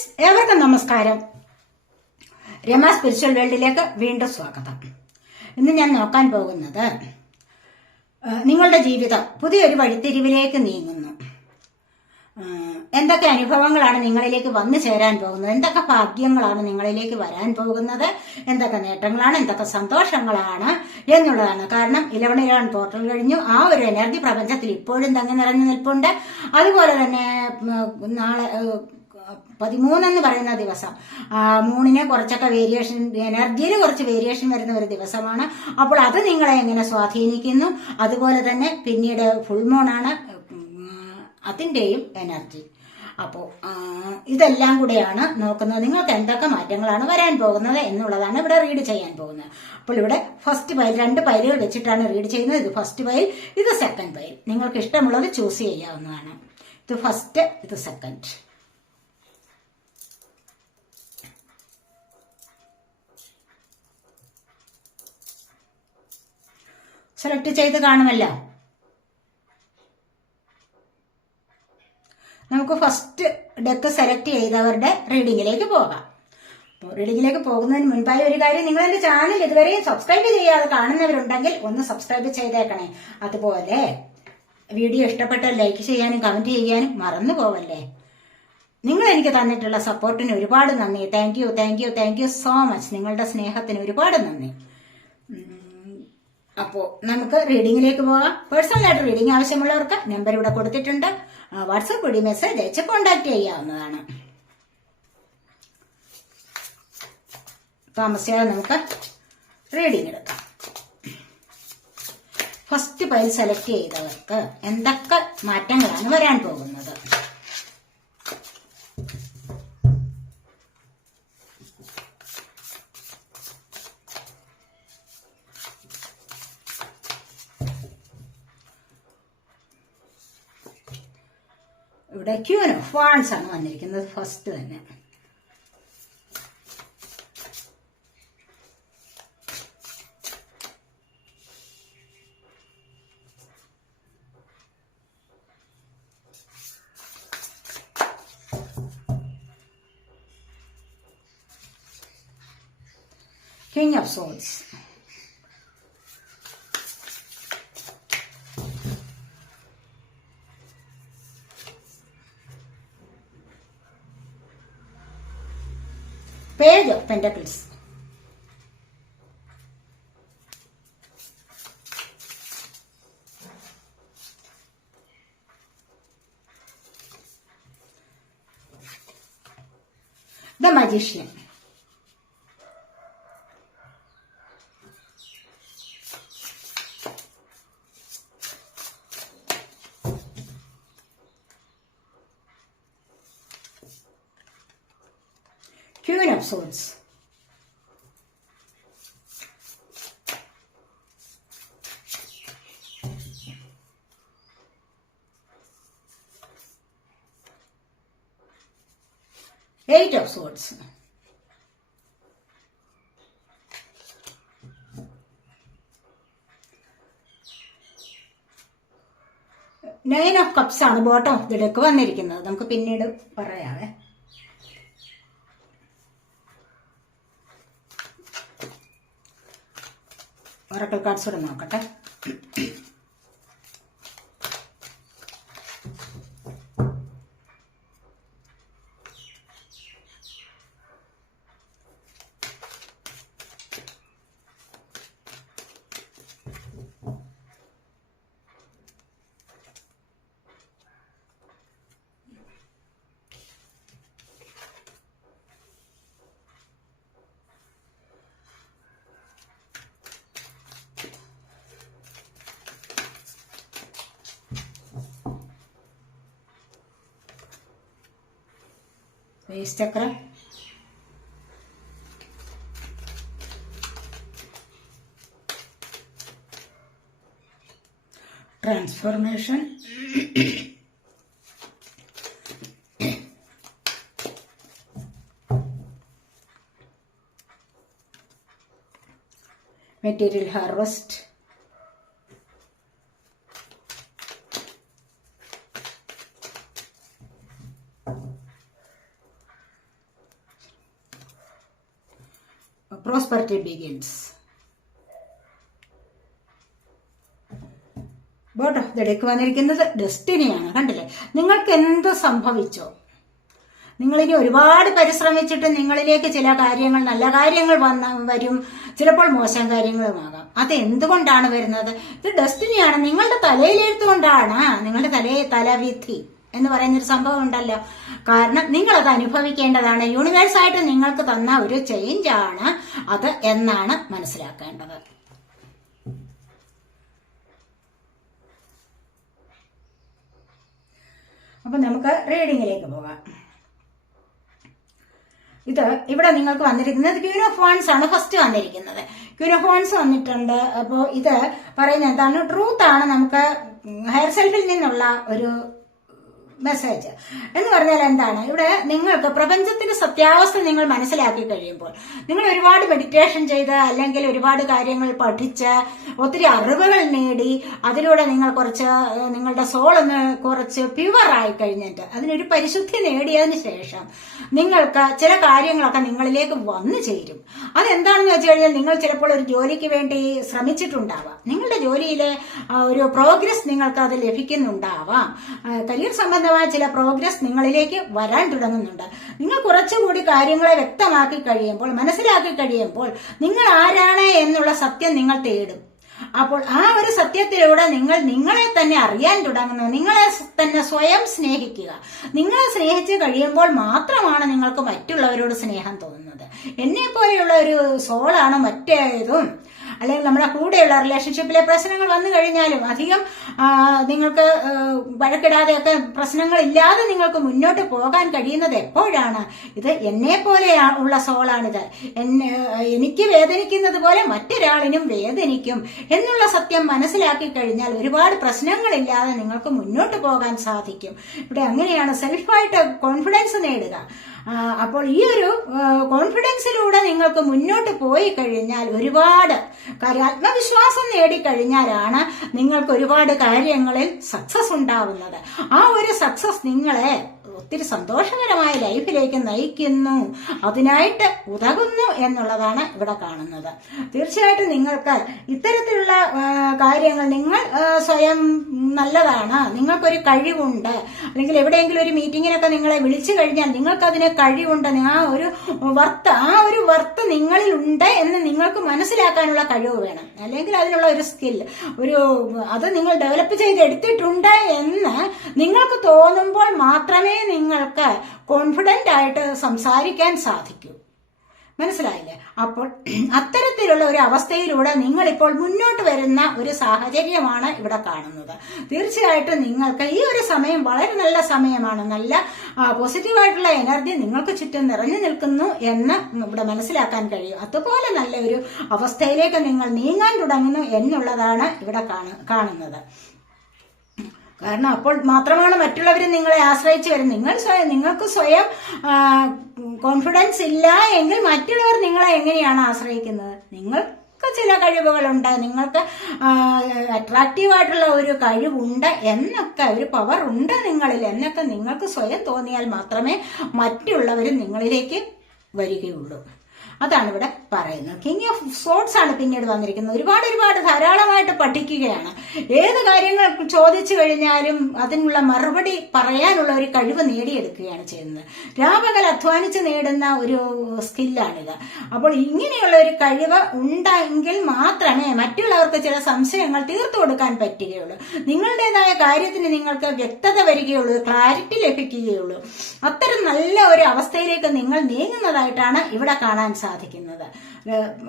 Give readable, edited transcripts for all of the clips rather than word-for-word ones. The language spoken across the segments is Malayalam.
ഫ്രണ്ട്സ്, ഏവർക്കും നമസ്കാരം. രമ സ്പിരിച്വൽ വേൾഡിലേക്ക് വീണ്ടും സ്വാഗതം. ഇന്ന് ഞാൻ നോക്കാൻ പോകുന്നത് നിങ്ങളുടെ ജീവിതം പുതിയൊരു വഴിത്തിരിവിലേക്ക് നീങ്ങുന്നു. എന്തൊക്കെ അനുഭവങ്ങളാണ് നിങ്ങളിലേക്ക് വന്നു ചേരാൻ പോകുന്നത്, എന്തൊക്കെ ഭാഗ്യങ്ങളാണ് നിങ്ങളിലേക്ക് വരാൻ പോകുന്നത്, എന്തൊക്കെ നേട്ടങ്ങളാണ്, എന്തൊക്കെ സന്തോഷങ്ങളാണ് എന്നുള്ളതാണ്. കാരണം 11 പോർട്ടൽ കഴിഞ്ഞു. ആ ഒരു എനർജി പ്രപഞ്ചത്തിൽ ഇപ്പോഴും തങ്ങി നിറഞ്ഞു നിൽപ്പുണ്ട്. അതുപോലെ തന്നെ നാളെ 13 എന്ന് പറയുന്ന ദിവസം മൂണിനെ കുറച്ചൊക്കെ വേരിയേഷൻ, എനർജിയിൽ കുറച്ച് വേരിയേഷൻ വരുന്ന ഒരു ദിവസമാണ്. അപ്പോൾ അത് നിങ്ങളെ എങ്ങനെ സ്വാധീനിക്കുന്നു, അതുപോലെ തന്നെ പിന്നീട് ഫുൾ മൂണാണ്, അതിന്റെയും എനർജി. അപ്പോൾ ഇതെല്ലാം കൂടെയാണ് നോക്കുന്നത്. നിങ്ങൾക്ക് എന്തൊക്കെ മാറ്റങ്ങളാണ് വരാൻ പോകുന്നത് എന്നുള്ളതാണ് ഇവിടെ റീഡ് ചെയ്യാൻ പോകുന്നത്. അപ്പോൾ ഇവിടെ ഫസ്റ്റ് പൈൽ, 2 പൈലുകൾ വെച്ചിട്ടാണ് റീഡ് ചെയ്യുന്നത്. ഇത് ഫസ്റ്റ് പൈൽ, ഇത് സെക്കൻഡ് പൈൽ. നിങ്ങൾക്ക് ഇഷ്ടമുള്ളത് ചൂസ് ചെയ്യാവുന്നതാണ്. ഇത് ഫസ്റ്റ്, ഇത് സെക്കൻഡ്. സെലക്ട് ചെയ്ത് കാണുമല്ലോ. നമുക്ക് ഫസ്റ്റ് ഡെക്ക് സെലക്ട് ചെയ്തവരുടെ റീഡിങ്ങിലേക്ക് പോകാം. അപ്പോൾ റീഡിങ്ങിലേക്ക് പോകുന്നതിന് മുൻപായി ഒരു കാര്യം, നിങ്ങൾ എന്റെ ചാനൽ ഇതുവരെയും സബ്സ്ക്രൈബ് ചെയ്യാതെ കാണുന്നവരുണ്ടെങ്കിൽ ഒന്ന് സബ്സ്ക്രൈബ് ചെയ്തേക്കണേ. അതുപോലെ വീഡിയോ ഇഷ്ടപ്പെട്ടാൽ ലൈക്ക് ചെയ്യാനും കമന്റ് ചെയ്യാനും മറന്നു പോവല്ലേ. നിങ്ങൾ എനിക്ക് തന്നിട്ടുള്ള സപ്പോർട്ടിന് ഒരുപാട് നന്ദി. Thank you, thank you, thank you so much. നിങ്ങളുടെ സ്നേഹത്തിന് ഒരുപാട് നന്ദി. അപ്പോൾ നമുക്ക് റീഡിങ്ങിലേക്ക് പോകാം. പേഴ്സണലായിട്ട് റീഡിംഗ് ആവശ്യമുള്ളവർക്ക് നമ്പർ ഇവിടെ കൊടുത്തിട്ടുണ്ട്. വാട്സപ്പ് വഴി മെസ്സേജ് അയച്ച് കോണ്ടാക്ട് ചെയ്യാവുന്നതാണ്. താമസിയാതെ നമുക്ക് റീഡിംഗ് എടുക്കാം. ഫസ്റ്റ് പൈൽ സെലക്ട് ചെയ്തവർക്ക് എന്തൊക്കെ മാറ്റങ്ങളാണ് വരാൻ പോകുന്നത്? ഇവിടെ ക്യൂൻ ഓഫ് വാൻഡ്സ് ആണ് വന്നിരിക്കുന്നത് ഫസ്റ്റ് തന്നെ. King of souls, Page of Pentacles, The Magician, Queen of Swords, Eight of Swords, Nine of Cups ആണ് ബോട്ടം ഓഫ് ദി ഡെക്ക് വന്നിരിക്കുന്നത്. നമുക്ക് പിന്നീട് പറയാവേ. ഒറക്കൽ കാർഡ്സ് കൂടെ നോക്കട്ടെ. Waste Chakra, transformation, material harvest, prosperity begins. Boat of the deck വന്നിരിക്കുന്നത് ഡെസ്റ്റിനിയാണ്. കണ്ടില്ലേ, നിങ്ങൾക്ക് എന്ത് സംഭവിച്ചോ, നിങ്ങളിനി ഒരുപാട് പരിശ്രമിച്ചിട്ട് നിങ്ങളിലേക്ക് ചില കാര്യങ്ങൾ, നല്ല കാര്യങ്ങൾ വരും, ചിലപ്പോൾ മോശം കാര്യങ്ങളുമാകാം. അത് എന്തുകൊണ്ടാണ് വരുന്നത്? ഇത് ഡെസ്റ്റിനിയാണ്. നിങ്ങളുടെ തലയിലെഴുത്തുകൊണ്ടാണ്. നിങ്ങളുടെ തലവിധി എന്ന് പറയുന്നൊരു സംഭവം ഉണ്ടല്ലോ. കാരണം നിങ്ങളത് അനുഭവിക്കേണ്ടതാണ്. യൂണിവേഴ്സായിട്ട് നിങ്ങൾക്ക് തന്ന ഒരു ചേഞ്ച് ആണ് അത് എന്നാണ് മനസ്സിലാക്കേണ്ടത്. അപ്പൊ നമുക്ക് റീഡിങ്ങിലേക്ക് പോകാം. ഇത് ഇവിടെ നിങ്ങൾക്ക് വന്നിരിക്കുന്നത് ക്വീൻ ഓഫ് വാൻസ് ആണ് ഫസ്റ്റ് വന്നിരിക്കുന്നത്. ക്വീൻ ഓഫ് വാൻസ് വന്നിട്ടുണ്ട്. അപ്പോൾ ഇത് പറയുന്നത് എന്താണ്? ട്രൂത്ത് ആണ് നമുക്ക് ഹയർ സെൽഫിൽ നിന്നുള്ള ഒരു മെസ്സേജ് എന്ന് പറഞ്ഞാൽ എന്താണ്? ഇവിടെ നിങ്ങൾക്ക് പ്രപഞ്ചത്തിന്റെ സത്യാവസ്ഥ നിങ്ങൾ മനസ്സിലാക്കി കഴിയുമ്പോൾ, നിങ്ങൾ ഒരുപാട് മെഡിറ്റേഷൻ ചെയ്ത് അല്ലെങ്കിൽ ഒരുപാട് കാര്യങ്ങൾ പഠിച്ച് ഒത്തിരി അറിവുകൾ നേടി അതിലൂടെ നിങ്ങൾ നിങ്ങളുടെ സോൾ ഒന്ന് കുറച്ച് പ്യുവറായി കഴിഞ്ഞിട്ട് അതിനൊരു പരിശുദ്ധി നേടിയതിനു ശേഷം നിങ്ങൾക്ക് ചില കാര്യങ്ങളൊക്കെ നിങ്ങളിലേക്ക് വന്നു ചേരും. അതെന്താണെന്ന് വെച്ച് കഴിഞ്ഞാൽ, നിങ്ങൾ ചിലപ്പോൾ ഒരു ജോലിക്ക് വേണ്ടി ശ്രമിച്ചിട്ടുണ്ടാവാം. നിങ്ങളുടെ ജോലിയിലെ ഒരു പ്രോഗ്രസ് നിങ്ങൾക്ക് അത് ലഭിക്കുന്നുണ്ടാവാം. കരിയർ സംബന്ധമായ ചില പ്രോഗ്രസ് നിങ്ങളിലേക്ക് വരാൻ തുടങ്ങുന്നുണ്ട്. നിങ്ങൾ കുറച്ചുകൂടി കാര്യങ്ങളെ വ്യക്തമാക്കി കഴിയുമ്പോൾ, മനസ്സിലാക്കി കഴിയുമ്പോൾ, നിങ്ങൾ ആരാണ് എന്നുള്ള സത്യം നിങ്ങൾ തേടും. അപ്പോൾ ആ ഒരു സത്യത്തിലൂടെ നിങ്ങൾ നിങ്ങളെ തന്നെ അറിയാൻ തുടങ്ങുന്നു. നിങ്ങളെ തന്നെ സ്വയം സ്നേഹിക്കുക. നിങ്ങളെ സ്നേഹിച്ച് കഴിയുമ്പോൾ മാത്രമാണ് നിങ്ങൾക്ക് മറ്റുള്ളവരോട് സ്നേഹം തോന്നുന്നത്. എന്നെ പോലെയുള്ള ഒരു സോളാണ് മറ്റേതും അല്ലെങ്കിൽ നമ്മുടെ കൂടെയുള്ള റിലേഷൻഷിപ്പിലെ പ്രശ്നങ്ങൾ വന്നു കഴിഞ്ഞാലും അധികം നിങ്ങൾക്ക് വഴക്കിടാതെയൊക്കെ പ്രശ്നങ്ങൾ ഇല്ലാതെ നിങ്ങൾക്ക് മുന്നോട്ട് പോകാൻ കഴിയുന്നത് എപ്പോഴാണ്? ഇത് എന്നെ പോലെ ഉള്ള സോളാണിത്. എനിക്ക് വേദനിക്കുന്നത് പോലെ മറ്റൊരാളിനും വേദനിക്കും എന്നുള്ള സത്യം മനസ്സിലാക്കി കഴിഞ്ഞാൽ ഒരുപാട് പ്രശ്നങ്ങളില്ലാതെ നിങ്ങൾക്ക് മുന്നോട്ട് പോകാൻ സാധിക്കും. ഇവിടെ അങ്ങനെയാണ് സെൽഫായിട്ട് കോൺഫിഡൻസ് നേടുക. അപ്പോൾ ഈ ഒരു കോൺഫിഡൻസിലൂടെ നിങ്ങൾക്ക് മുന്നോട്ട് പോയി കഴിഞ്ഞാൽ ഒരുപാട് ആത്മവിശ്വാസം നേടിക്കഴിഞ്ഞാലാണ് നിങ്ങൾക്ക് ഒരുപാട് കാര്യങ്ങളിൽ സക്സസ് ഉണ്ടാവുന്നത്. ആ ഒരു സക്സസ് നിങ്ങളെ ഒത്തിരി സന്തോഷകരമായ ലൈഫിലേക്ക് നയിക്കുന്നു, അതിനായിട്ട് ഉതകുന്നു എന്നുള്ളതാണ് ഇവിടെ കാണുന്നത്. തീർച്ചയായിട്ടും നിങ്ങൾക്ക് ഇത്തരത്തിലുള്ള കാര്യങ്ങൾ നിങ്ങൾ സ്വയം നല്ലതാണ്, നിങ്ങൾക്കൊരു കഴിവുണ്ട്, അല്ലെങ്കിൽ എവിടെയെങ്കിലും ഒരു മീറ്റിങ്ങിനൊക്കെ നിങ്ങളെ വിളിച്ചു കഴിഞ്ഞാൽ നിങ്ങൾക്കതിന് കഴിവുണ്ട്, ആ ഒരു വർത്ത് നിങ്ങളിൽ ഉണ്ട് എന്ന് നിങ്ങൾക്ക് മനസ്സിലാക്കാനുള്ള കഴിവ് വേണം. അല്ലെങ്കിൽ അതിനുള്ള ഒരു സ്കിൽ, അത് നിങ്ങൾ ഡെവലപ്പ് ചെയ്തെടുത്തിട്ടുണ്ട് എന്ന് നിങ്ങൾക്ക് തോന്നുമ്പോൾ മാത്രമേ നിങ്ങൾക്ക് കോൺഫിഡന്റ് ആയിട്ട് സംസാരിക്കാൻ സാധിക്കൂ. മനസ്സിലായില്ലേ? അപ്പോൾ അത്തരത്തിലുള്ള ഒരു അവസ്ഥയിലൂടെ നിങ്ങളിപ്പോൾ മുന്നോട്ട് വരുന്ന ഒരു സാഹചര്യമാണ് ഇവിടെ കാണുന്നത്. തീർച്ചയായിട്ടും നിങ്ങൾക്ക് ഈ ഒരു സമയം വളരെ നല്ല സമയമാണ്. നല്ല പോസിറ്റീവായിട്ടുള്ള എനർജി നിങ്ങൾക്ക് ചുറ്റും നിറഞ്ഞു നിൽക്കുന്നു എന്ന് ഇവിടെ മനസ്സിലാക്കാൻ കഴിയും. അതുപോലെ നല്ല ഒരു അവസ്ഥയിലേക്ക് നിങ്ങൾ നീങ്ങാൻ തുടങ്ങുന്നു എന്നുള്ളതാണ് ഇവിടെ കാണുന്നത്. കാരണം അപ്പോൾ മാത്രമാണ് മറ്റുള്ളവർ നിങ്ങളെ ആശ്രയിച്ച് വരും. നിങ്ങൾക്ക് സ്വയം കോൺഫിഡൻസ് ഇല്ല എങ്കിൽ മറ്റുള്ളവർ നിങ്ങളെ എങ്ങനെയാണ് ആശ്രയിക്കുന്നത്? നിങ്ങൾക്ക് ചില കഴിവുകളുണ്ട്, നിങ്ങൾക്ക് അട്രാക്റ്റീവായിട്ടുള്ള ഒരു കഴിവുണ്ട് എന്നൊക്കെ, ഒരു പവർ ഉണ്ട് നിങ്ങളിൽ എന്നൊക്കെ നിങ്ങൾക്ക് സ്വയം തോന്നിയാൽ മാത്രമേ മറ്റുള്ളവർ നിങ്ങളിലേക്ക് വരികയുള്ളൂ. അതാണ് ഇവിടെ പറയുന്നത്. കിങ് ഓഫ് സോർഡ്സ് ആണ് പിന്നീട് വന്നിരിക്കുന്നത്. ഒരുപാട് ധാരാളമായിട്ട് പഠിക്കുകയാണ്. ഏത് കാര്യങ്ങൾ ചോദിച്ചു കഴിഞ്ഞാലും അതിനുള്ള മറുപടി പറയാനുള്ള ഒരു കഴിവ് നേടിയെടുക്കുകയാണ് ചെയ്യുന്നത്. രാപകൽ അധ്വാനിച്ച് നേടുന്ന ഒരു സ്കില്ലാണിത്. അപ്പോൾ ഇങ്ങനെയുള്ള ഒരു കഴിവ് ഉണ്ടെങ്കിൽ മാത്രമേ മറ്റുള്ളവർക്ക് ചില സംശയങ്ങൾ തീർത്തു കൊടുക്കാൻ പറ്റുകയുള്ളൂ. നിങ്ങളുടേതായ കാര്യത്തിന് നിങ്ങൾക്ക് വ്യക്തത വരികയുള്ളൂ, ക്ലാരിറ്റി ലഭിക്കുകയുള്ളൂ. അത്തരം നല്ല ഒരു അവസ്ഥയിലേക്ക് നിങ്ങൾ നീങ്ങുന്നതായിട്ടാണ് ഇവിടെ കാണാൻ സാധിക്കുന്നത്.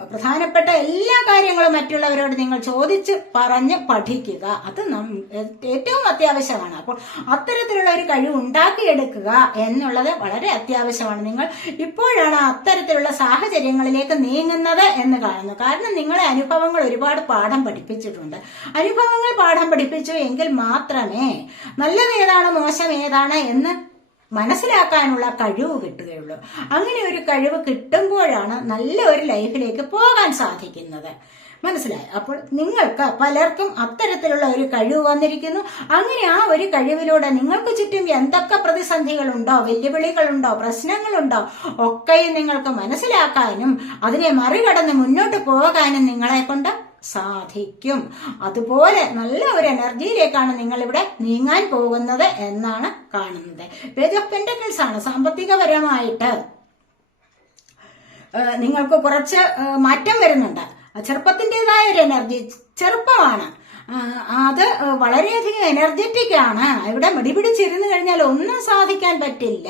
പ്രധാനപ്പെട്ട എല്ലാ കാര്യങ്ങളും മറ്റുള്ളവരോട് നിങ്ങൾ ചോദിച്ച് പറഞ്ഞ് പഠിക്കുക. അത് ഏറ്റവും അത്യാവശ്യമാണ്. അപ്പോൾ അത്തരത്തിലുള്ള ഒരു കഴിവ് ഉണ്ടാക്കിയെടുക്കുക എന്നുള്ളത് വളരെ അത്യാവശ്യമാണ്. നിങ്ങൾ ഇപ്പോഴാണ് അത്തരത്തിലുള്ള സാഹചര്യങ്ങളിലേക്ക് നീങ്ങുന്നത് എന്ന് കാണുന്നു. കാരണം നിങ്ങളെ അനുഭവങ്ങൾ ഒരുപാട് പാഠം പഠിപ്പിച്ചിട്ടുണ്ട്. അനുഭവങ്ങൾ പാഠം പഠിപ്പിച്ചു എങ്കിൽ മാത്രമേ നല്ലത് ഏതാണ് മോശം ഏതാണ് എന്ന് മനസ്സിലാക്കാനുള്ള കഴിവ് കിട്ടുകയുള്ളൂ. അങ്ങനെ ഒരു കഴിവ് കിട്ടുമ്പോഴാണ് നല്ല ഒരു ലൈഫിലേക്ക് പോകാൻ സാധിക്കുന്നത്. മനസ്സിലായി. അപ്പോൾ നിങ്ങൾക്ക് പലർക്കും അത്തരത്തിലുള്ള ഒരു കഴിവ് വന്നിരിക്കുന്നു. അങ്ങനെ ആ ഒരു കഴിവിലൂടെ നിങ്ങൾക്ക് ചുറ്റും എന്തൊക്കെ പ്രതിസന്ധികളുണ്ടോ, വെല്ലുവിളികളുണ്ടോ, പ്രശ്നങ്ങളുണ്ടോ ഒക്കെയും നിങ്ങൾക്ക് മനസ്സിലാക്കാനും അതിനെ മറികടന്ന് മുന്നോട്ട് പോകാനും നിങ്ങളെ കൊണ്ട് സാധിക്കും. അതുപോലെ നല്ല ഒരു എനർജിയിലേക്കാണ് നിങ്ങൾ ഇവിടെ നീങ്ങാൻ പോകുന്നത് എന്നാണ് കാണുന്നത്. പേജ് ഓഫ് പെന്റക്കിൾസ് ആണ്. സാമ്പത്തികപരമായിട്ട് നിങ്ങൾക്ക് കുറച്ച് മാറ്റം വരുന്നുണ്ട്. ചെറുപ്പത്തിൻ്റെതായ ഒരു എനർജി, ചെറുപ്പമാണ് അത്, വളരെയധികം എനർജറ്റിക് ആണ്. ഇവിടെ മിടിപിടിച്ചിരുന്നു കഴിഞ്ഞാൽ ഒന്നും സാധിക്കാൻ പറ്റില്ല.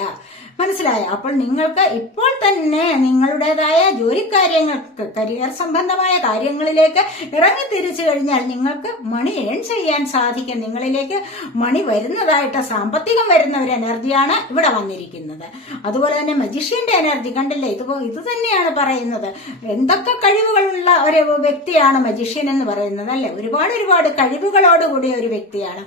മനസ്സിലായോ? അപ്പോൾ നിങ്ങൾക്ക് ഇപ്പോൾ തന്നെ നിങ്ങളുടേതായ ജോലിക്കാര്യങ്ങൾക്ക്, കരിയർ സംബന്ധമായ കാര്യങ്ങളിലേക്ക് ഇറങ്ങി തിരിച്ചു കഴിഞ്ഞാൽ നിങ്ങൾക്ക് മണി ഏൺ ചെയ്യാൻ സാധിക്കും. നിങ്ങളിലേക്ക് മണി വരുന്നതായിട്ട്, സാമ്പത്തികം വരുന്ന ഒരു എനർജിയാണ് ഇവിടെ വന്നിരിക്കുന്നത്. അതുപോലെ തന്നെ മജീഷ്യന്റെ എനർജി കണ്ടില്ലേ? ഇത് തന്നെയാണ് പറയുന്നത്. എന്തൊക്കെ കഴിവുകളുള്ള ഒരു വ്യക്തിയാണ് മജീഷ്യൻ എന്ന് പറയുന്നത്, അല്ലെ? ഒരുപാട് കഴിവുകളോടുകൂടിയ ഒരു വ്യക്തിയാണ്.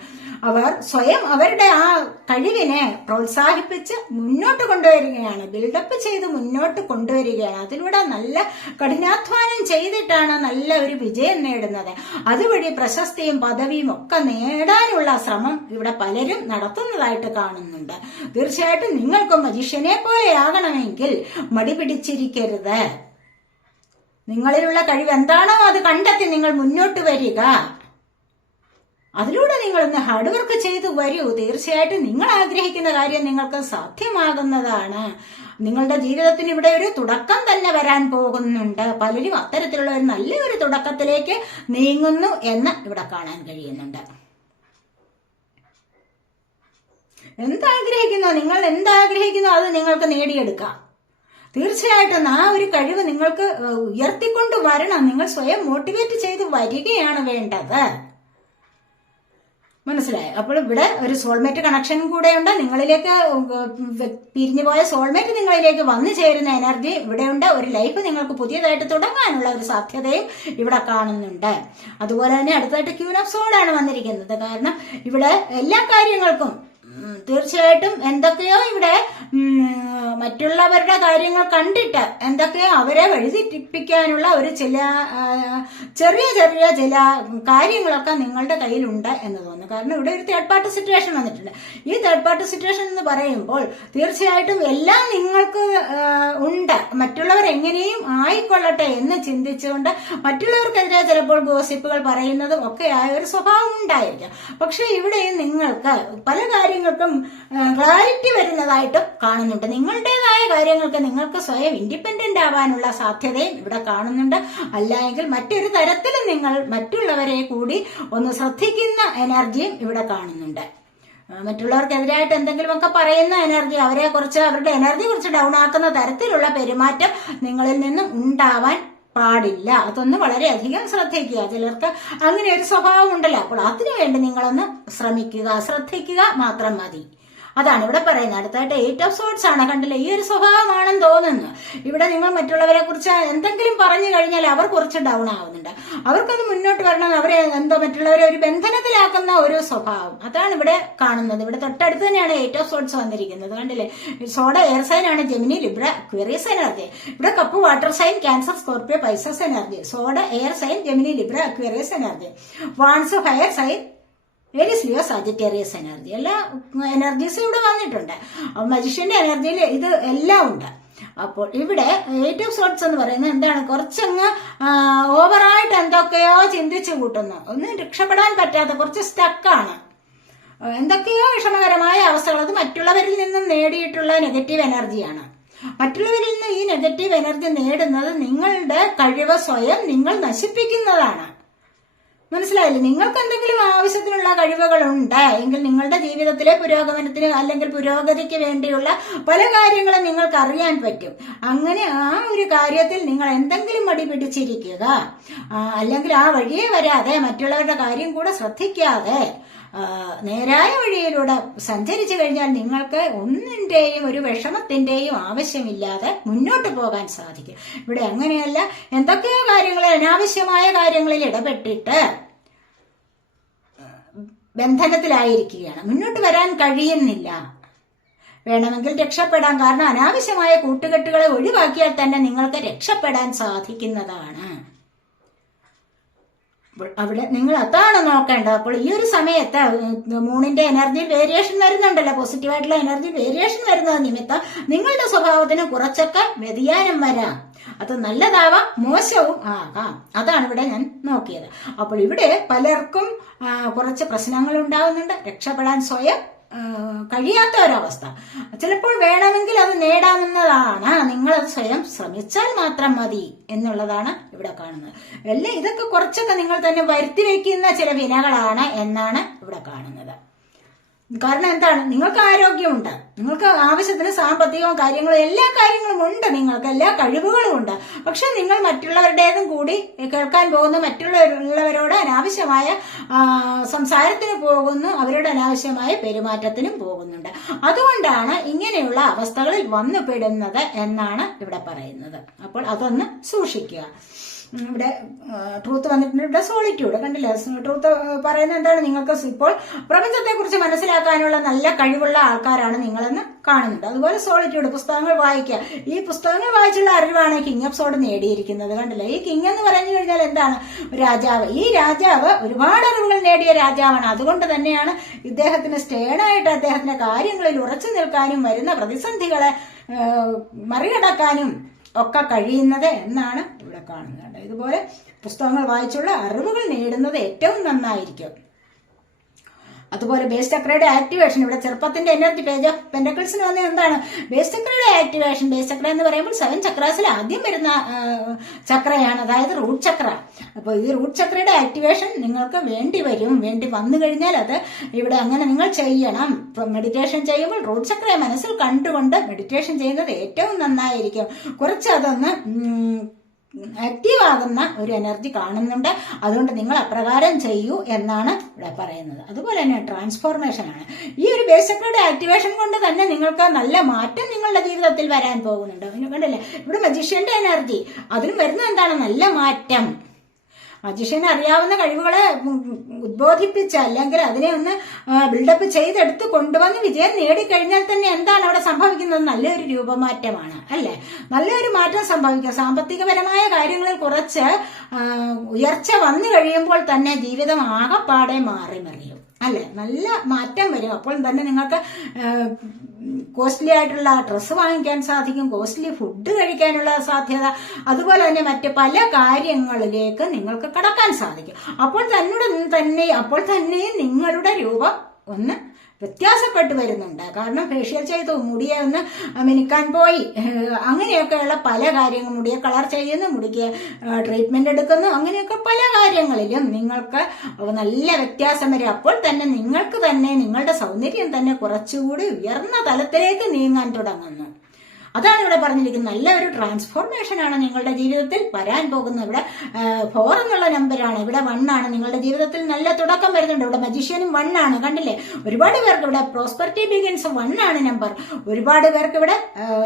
അവർ സ്വയം അവരുടെ ആ കഴിവിനെ പ്രോത്സാഹിപ്പിച്ച് മുന്നോട്ട് കൊണ്ടുവരികയാണ്, ബിൽഡപ്പ് ചെയ്ത് മുന്നോട്ട് കൊണ്ടുവരികയാണ്. അതിലൂടെ നല്ല കഠിനാധ്വാനം ചെയ്തിട്ടാണ് നല്ല ഒരു വിജയം നേടുന്നത്. അതുവഴി പ്രശസ്തിയും പദവിയും ഒക്കെ നേടാനുള്ള ശ്രമം ഇവിടെ പലരും നടത്തുന്നതായിട്ട് കാണുന്നുണ്ട്. തീർച്ചയായിട്ടും നിങ്ങൾക്കും മജീഷ്യനെ പോലെയാകണമെങ്കിൽ മടി പിടിച്ചിരിക്കരുത്. നിങ്ങളിലുള്ള കഴിവ് എന്താണോ അത് കണ്ടെത്തി നിങ്ങൾ മുന്നോട്ട് വരിക. അതിലൂടെ നിങ്ങളൊന്ന് ഹാർഡ് വർക്ക് ചെയ്തു വരൂ. തീർച്ചയായിട്ടും നിങ്ങൾ ആഗ്രഹിക്കുന്ന കാര്യം നിങ്ങൾക്ക് സാധ്യമാകുന്നതാണ്. നിങ്ങളുടെ ജീവിതത്തിന് ഇവിടെ ഒരു തുടക്കം തന്നെ വരാൻ പോകുന്നുണ്ട്. പലരും അത്തരത്തിലുള്ള ഒരു നല്ലൊരു തുടക്കത്തിലേക്ക് നീങ്ങുന്നു എന്ന് ഇവിടെ കാണാൻ കഴിയുന്നുണ്ട്. എന്താഗ്രഹിക്കുന്നോ, നിങ്ങൾ എന്താഗ്രഹിക്കുന്നോ അത് നിങ്ങൾക്ക് നേടിയെടുക്കാം. തീർച്ചയായിട്ടും ആ ഒരു കഴിവ് നിങ്ങൾക്ക് ഉയർത്തിക്കൊണ്ട് വരണം. നിങ്ങൾ സ്വയം മോട്ടിവേറ്റ് ചെയ്ത് വരികയാണ് വേണ്ടത്. മനസ്സിലായി? അപ്പോൾ ഇവിടെ ഒരു സോൾമേറ്റ് കണക്ഷൻ കൂടെയുണ്ട്. നിങ്ങളിലേക്ക് പിരിഞ്ഞുപോയ സോൾമേറ്റ് നിങ്ങളിലേക്ക് വന്നു ചേരുന്ന എനർജി ഇവിടെയുണ്ട്. ഒരു ലൈഫ് നിങ്ങൾക്ക് പുതിയതായിട്ട് തുടങ്ങാനുള്ള ഒരു സാധ്യതയും ഇവിടെ കാണുന്നുണ്ട്. അതുപോലെ തന്നെ അടുത്തായിട്ട് ക്യൂൻ ഓഫ് സോഡാണ് വന്നിരിക്കുന്നത്. കാരണം ഇവിടെ എല്ലാ കാര്യങ്ങൾക്കും തീർച്ചയായിട്ടും എന്തൊക്കെയോ ഇവിടെ മറ്റുള്ളവരുടെ കാര്യങ്ങൾ കണ്ടിട്ട് എന്തൊക്കെയോ അവരെ വഴിതെറ്റിപ്പിക്കാനുള്ള ഒരു ചെറിയ ചില കാര്യങ്ങളൊക്കെ നിങ്ങളുടെ കയ്യിലുണ്ട് എന്ന് തോന്നുന്നു. കാരണം ഇവിടെ ഒരു തേർഡ് പാർട്ടി സിറ്റുവേഷൻ വന്നിട്ടുണ്ട്. ഈ തേർഡ് പാർട്ടി സിറ്റുവേഷൻ എന്ന് പറയുമ്പോൾ തീർച്ചയായിട്ടും എല്ലാം നിങ്ങൾക്ക് ഉണ്ട്. മറ്റുള്ളവർ എങ്ങനെയും ആയിക്കൊള്ളട്ടെ എന്ന് ചിന്തിച്ചുകൊണ്ട് മറ്റുള്ളവർക്കെതിരെ ചിലപ്പോൾ ഗോസിപ്പുകൾ പറയുന്നതും ഒക്കെ ആയ ഒരു സ്വഭാവം ഉണ്ടായിരിക്കാം. പക്ഷെ ഇവിടെ നിങ്ങൾക്ക് പല കാര്യങ്ങൾക്കും ക്ലാരിറ്റി വരുന്നതായിട്ട് കാണുന്നുണ്ട്. നിങ്ങളുടേതായ കാര്യങ്ങൾക്ക് നിങ്ങൾക്ക് സ്വയം ഇൻഡിപെൻഡന്റ് ആവാനുള്ള സാധ്യതയും ഇവിടെ കാണുന്നുണ്ട്. അല്ലെങ്കിൽ മറ്റൊരു തരത്തിലും നിങ്ങൾ മറ്റുള്ളവരെ കൂടി ഒന്ന് ശ്രദ്ധിക്കുന്ന എനർജിയും ഇവിടെ കാണുന്നുണ്ട്. മറ്റുള്ളവർക്കെതിരായിട്ട് എന്തെങ്കിലുമൊക്കെ പറയുന്ന എനർജി, അവരുടെ എനർജി കുറച്ച് ഡൗൺ ആക്കുന്ന തരത്തിലുള്ള പെരുമാറ്റം നിങ്ങളിൽ നിന്നും ഉണ്ടാവാൻ പാടില്ല. അതൊന്ന് വളരെയധികം ശ്രദ്ധിക്കുക. ചിലർക്ക് അങ്ങനെ ഒരു സ്വഭാവം ഉണ്ടല്ലോ. അപ്പോൾ അതിനുവേണ്ടി നിങ്ങളൊന്ന് ശ്രദ്ധിക്കുക മാത്രം മതി. അതാണ് ഇവിടെ പറയുന്നത്. അടുത്തായിട്ട് 8 ഓഫ് സോർഡ്സ് ആണ്. കണ്ടില്ലേ? ഈ ഒരു സ്വഭാവമാണെന്ന് തോന്നുന്നു. ഇവിടെ നിങ്ങൾ മറ്റുള്ളവരെ കുറിച്ച് എന്തെങ്കിലും പറഞ്ഞു കഴിഞ്ഞാൽ അവർ കുറച്ച് ഡൗൺ ആവുന്നുണ്ട്. അവർക്കൊന്ന് മുന്നോട്ട് വരണം. അവരെ മറ്റുള്ളവരെ ഒരു ബന്ധനത്തിലാക്കുന്ന ഒരു സ്വഭാവം, അതാണ് ഇവിടെ കാണുന്നത്. ഇവിടെ തൊട്ടടുത്ത് തന്നെയാണ് 8 ഓഫ് സോർഡ്സ് വന്നിരിക്കുന്നത്. കണ്ടില്ലേ? സോഡ എയർ സൈൻ ആണ്, ജെമിനി, ലിബ്ര, അക്വേറിയസ് എനർജി. ഇവിടെ cup water sign, Cancer, Scorpio, Pisces energy. Swords air sign, Gemini, Libra, Aquarius energy. Wands fire sign, Aries, Leo, Sagittarius energy. എല്ലാ എനർജീസും ഇവിടെ വന്നിട്ടുണ്ട്. മജിഷ്യന്റെ എനർജിയിൽ ഇത് എല്ലാം ഉണ്ട്. അപ്പോൾ ഇവിടെ 8 ഓഫ് സോർഡ്സ് എന്ന് പറയുന്നത് എന്താണ്? കുറച്ചങ്ങ് ഓവറായിട്ട് എന്തൊക്കെയോ ചിന്തിച്ചു കൂട്ടുന്നു. ഒന്നും രക്ഷപ്പെടാൻ പറ്റാത്ത കുറച്ച് സ്റ്റക്കാണ്. എന്തൊക്കെയോ വിഷമകരമായ അവസ്ഥകൾ, അത് മറ്റുള്ളവരിൽ നിന്നും നേടിയിട്ടുള്ള നെഗറ്റീവ് എനർജിയാണ്. മറ്റുള്ളവരിൽ നിന്ന് ഈ നെഗറ്റീവ് എനർജി നേടുന്നത് നിങ്ങളുടെ കഴിവ് സ്വയം നിങ്ങൾ നശിപ്പിക്കുന്നതാണ്. മനസ്സിലായില്ലേ? നിങ്ങൾക്ക് എന്തെങ്കിലും ആവശ്യത്തിനുള്ള കഴിവുകളുണ്ട് എങ്കിൽ നിങ്ങളുടെ ജീവിതത്തിലെ പുരോഗമനത്തിന് അല്ലെങ്കിൽ പുരോഗതിക്ക് വേണ്ടിയുള്ള പല കാര്യങ്ങളും നിങ്ങൾക്ക് അറിയാൻ പറ്റും. അങ്ങനെ ആ ഒരു കാര്യത്തിൽ നിങ്ങൾ എന്തെങ്കിലും മടി പിടിച്ചിരിക്കുക, അല്ലെങ്കിൽ ആ വഴിയെ വരാതെ മറ്റുള്ളവരുടെ കാര്യം കൂടെ ശ്രദ്ധിക്കാതെ നേരായ വഴിയിലൂടെ സഞ്ചരിച്ചു കഴിഞ്ഞാൽ നിങ്ങൾക്ക് ഒന്നിന്റെയും ഒരു വിഷമത്തിന്റെയും ആവശ്യമില്ലാതെ മുന്നോട്ട് പോകാൻ സാധിക്കും. ഇവിടെ അങ്ങനെയല്ല. എന്തൊക്കെയോ കാര്യങ്ങളിൽ, അനാവശ്യമായ കാര്യങ്ങളിൽ ഇടപെട്ടിട്ട് ബന്ധനത്തിലായിരിക്കുകയാണ്. മുന്നോട്ട് വരാൻ കഴിയുന്നില്ല. വേണമെങ്കിൽ രക്ഷപ്പെടാം. കാരണം അനാവശ്യമായ കൂട്ടുകെട്ടുകളെ ഒഴിവാക്കിയാൽ തന്നെ നിങ്ങൾക്ക് രക്ഷപ്പെടാൻ സാധിക്കുന്നതാണ്. അവിടെ നിങ്ങൾ അതാണ് നോക്കേണ്ടത്. അപ്പോൾ ഈ ഒരു സമയത്ത് മൂണിന്റെ എനർജി വേരിയേഷൻ വരുന്നുണ്ടല്ലോ, പോസിറ്റീവായിട്ടുള്ള എനർജി വേരിയേഷൻ വരുന്നത് നിമിത്തം നിങ്ങളുടെ സ്വഭാവത്തിന് കുറച്ചൊക്കെ വ്യതിയാനം വരാം. അത് നല്ലതാവാം, മോശവും ആകാം. അതാണ് ഇവിടെ ഞാൻ നോക്കിയത്. അപ്പോൾ ഇവിടെ പലർക്കും കുറച്ച് പ്രശ്നങ്ങൾ ഉണ്ടാവുന്നുണ്ട്, രക്ഷപ്പെടാൻ സ്വയം കഴിയാത്ത ഒരവസ്ഥ. ചിലപ്പോൾ വേണമെങ്കിൽ അത് നേടാവുന്നതാണ്, നിങ്ങളത് സ്വയം ശ്രമിച്ചാൽ മാത്രം മതി എന്നുള്ളതാണ് ഇവിടെ കാണുന്നത്. എല്ലാം ഇതൊക്കെ കുറച്ചൊക്കെ നിങ്ങൾ തന്നെ വരുത്തി വയ്ക്കുന്ന ചില വിനകളാണ് എന്നാണ് ഇവിടെ കാണുന്നത്. കാരണം എന്താണ്, നിങ്ങൾക്ക് ആരോഗ്യമുണ്ട്, നിങ്ങൾക്ക് ആവശ്യത്തിന് സാമ്പത്തികവും കാര്യങ്ങളും എല്ലാ കാര്യങ്ങളും ഉണ്ട്, നിങ്ങൾക്ക് എല്ലാ കഴിവുകളും ഉണ്ട്. പക്ഷെ നിങ്ങൾ മറ്റുള്ളവരുടേതും കൂടി കേൾക്കാൻ പോകുന്നു, മറ്റുള്ളവരോട് അനാവശ്യമായ സംസാരത്തിന് പോകുന്നു, അവരുടെ അനാവശ്യമായ പെരുമാറ്റത്തിനും പോകുന്നുണ്ട്. അതുകൊണ്ടാണ് ഇങ്ങനെയുള്ള അവസ്ഥകളിൽ വന്നു പെടുന്നത് എന്നാണ് ഇവിടെ പറയുന്നത്. അപ്പോൾ അതൊന്ന് സൂക്ഷിക്കുക. ഇവിടെ ട്രൂത്ത് വന്നിട്ടുണ്ട്, ഇവിടെ സോളിറ്റ്യൂഡ് കണ്ടില്ലേ. ട്രൂത്ത് പറയുന്നത് എന്താണ്, നിങ്ങൾക്ക് ഇപ്പോൾ പ്രപഞ്ചത്തെ കുറിച്ച് മനസ്സിലാക്കാനുള്ള നല്ല കഴിവുള്ള ആൾക്കാരാണ് നിങ്ങളെന്ന് കാണുന്നുണ്ട്. അതുപോലെ സോളിറ്റ്യൂഡ്, പുസ്തകങ്ങൾ വായിക്കുക. ഈ പുസ്തകങ്ങൾ വായിച്ചുള്ള അറിവാണ് കിങ് ഓഫ് സോർഡ് നേടിയിരിക്കുന്നത്. കണ്ടില്ലേ, ഈ കിങ് എന്ന് പറഞ്ഞു കഴിഞ്ഞാൽ എന്താണ്, രാജാവ്. ഈ രാജാവ് ഒരുപാട് അറിവുകൾ നേടിയ രാജാവാണ്. അതുകൊണ്ട് തന്നെയാണ് ഇദ്ദേഹത്തിന് സ്റ്റേണായിട്ട് അദ്ദേഹത്തിന്റെ കാര്യങ്ങളിൽ ഉറച്ചു നിൽക്കാനും വരുന്ന പ്രതിസന്ധികളെ മറികടക്കാനും ഒക്കെ കഴിയുന്നത് എന്നാണ് ഇവിടെ കാണുന്നത്. ഇതുപോലെ പുസ്തകങ്ങൾ വായിച്ചുള്ള അറിവുകൾ നേടുന്നത് ഏറ്റവും നന്നായിരിക്കും. അതുപോലെ ബേസ് ചക്രയുടെ ആക്ടിവേഷൻ, ഇവിടെ ചെറുപ്പത്തിന്റെ എനർജി പേജ് ഓഫ് പെന്റക്കിൾസിന് വന്ന എന്താണ്, ബേസ് ചക്രയുടെ ആക്ടിവേഷൻ. ബേസ് ചക്ര എന്ന് പറയുമ്പോൾ 7 ചക്രാസിൽ ആദ്യം വരുന്ന ചക്രയാണ്, അതായത് റൂട്ട് ചക്ര. അപ്പോൾ ഈ റൂട്ട് ചക്രയുടെ ആക്ടിവേഷൻ നിങ്ങൾക്ക് വേണ്ടി വരും. വേണ്ടി വന്നു കഴിഞ്ഞാൽ അത് ഇവിടെ അങ്ങനെ നിങ്ങൾ ചെയ്യണം. മെഡിറ്റേഷൻ ചെയ്യുമ്പോൾ റൂട്ട് ചക്രയെ മനസ്സിൽ കണ്ടുകൊണ്ട് മെഡിറ്റേഷൻ ചെയ്യുന്നത് ഏറ്റവും നന്നായിരിക്കും. കുറച്ച് അതൊന്ന് ആക്റ്റീവ് ആകുന്ന ഒരു എനർജി കാണുന്നുണ്ട്. അതുകൊണ്ട് നിങ്ങൾ അപ്രകാരം ചെയ്യൂ എന്നാണ് ഇവിടെ പറയുന്നത്. അതുപോലെ തന്നെ ട്രാൻസ്ഫോർമേഷൻ ആണ്. ഈ ഒരു ബേസ് ചക്രയുടെ ആക്ടിവേഷൻ കൊണ്ട് തന്നെ നിങ്ങൾക്ക് നല്ല മാറ്റം നിങ്ങളുടെ ജീവിതത്തിൽ വരാൻ പോകുന്നുണ്ട്. കണ്ടില്ലേ, ഇവിടെ മജീഷ്യന്റെ എനർജി, അതിനും വരുന്നത് എന്താണ്, നല്ല മാറ്റം. മജീഷ്യന് അറിയാവുന്ന കഴിവുകളെ ഉദ്ബോധിപ്പിച്ച് അല്ലെങ്കിൽ അതിനെ ഒന്ന് ബിൽഡപ്പ് ചെയ്തെടുത്ത് കൊണ്ടുവന്ന് വിജയം നേടിക്കഴിഞ്ഞാൽ തന്നെ എന്താണ് അവിടെ സംഭവിക്കുന്നത്, നല്ലൊരു രൂപമാറ്റമാണ് അല്ലെ. നല്ലൊരു മാറ്റം സംഭവിക്കുക. സാമ്പത്തികപരമായ കാര്യങ്ങളിൽ കുറച്ച് ഉയർച്ച വന്നു കഴിയുമ്പോൾ തന്നെ ജീവിതം ആകെപ്പാടെ മാറി മറിയും അല്ലെ, നല്ല മാറ്റം വരും. അപ്പോൾ തന്നെ നിങ്ങൾക്ക് കോസ്റ്റ്ലി ആയിട്ടുള്ള ഡ്രസ്സ് വാങ്ങിക്കാൻ സാധിക്കും, കോസ്റ്റ്ലി ഫുഡ് കഴിക്കാനുള്ള സാധ്യത, അതുപോലെ തന്നെ മറ്റ് പല കാര്യങ്ങളിലേക്ക് നിങ്ങൾക്ക് കടക്കാൻ സാധിക്കും. അപ്പോൾ തന്നെ നിങ്ങളുടെ രൂപം ഒന്ന് വ്യത്യാസപ്പെട്ടു വരുന്നുണ്ട്. കാരണം ഫേഷ്യൽ ചെയ്തു, മുടിയെ ഒന്ന് മിനുക്കാൻ പോയി, അങ്ങനെയൊക്കെയുള്ള പല കാര്യങ്ങൾ, മുടിയെ കളർ ചെയ്യുന്നു, മുടിക്ക് ട്രീറ്റ്മെന്റ് എടുക്കുന്നു, അങ്ങനെയൊക്കെ പല കാര്യങ്ങളിലും നിങ്ങൾക്ക് നല്ല വ്യത്യാസം വരും. അപ്പോൾ തന്നെ നിങ്ങൾക്ക് തന്നെ നിങ്ങളുടെ സൗന്ദര്യം തന്നെ കുറച്ചുകൂടി ഉയർന്ന തലത്തിലേക്ക് നീങ്ങാൻ തുടങ്ങുന്നു. അതാണ് ഇവിടെ പറഞ്ഞിരിക്കുന്നത്. നല്ലൊരു ട്രാൻസ്ഫോർമേഷൻ ആണ് നിങ്ങളുടെ ജീവിതത്തിൽ വരാൻ പോകുന്നത്. ഇവിടെ 4 എന്നുള്ള നമ്പറാണ്, ഇവിടെ 1 ആണ്. നിങ്ങളുടെ ജീവിതത്തിൽ നല്ല തുടക്കം വരുന്നുണ്ട്. ഇവിടെ മജീഷ്യനും 1 ആണ്. കണ്ടില്ലേ, ഒരുപാട് പേർക്ക് ഇവിടെ പ്രോസ്പെറിറ്റി ബിഗിൻസ് 1 ആണ് നമ്പർ. ഒരുപാട് പേർക്ക് ഇവിടെ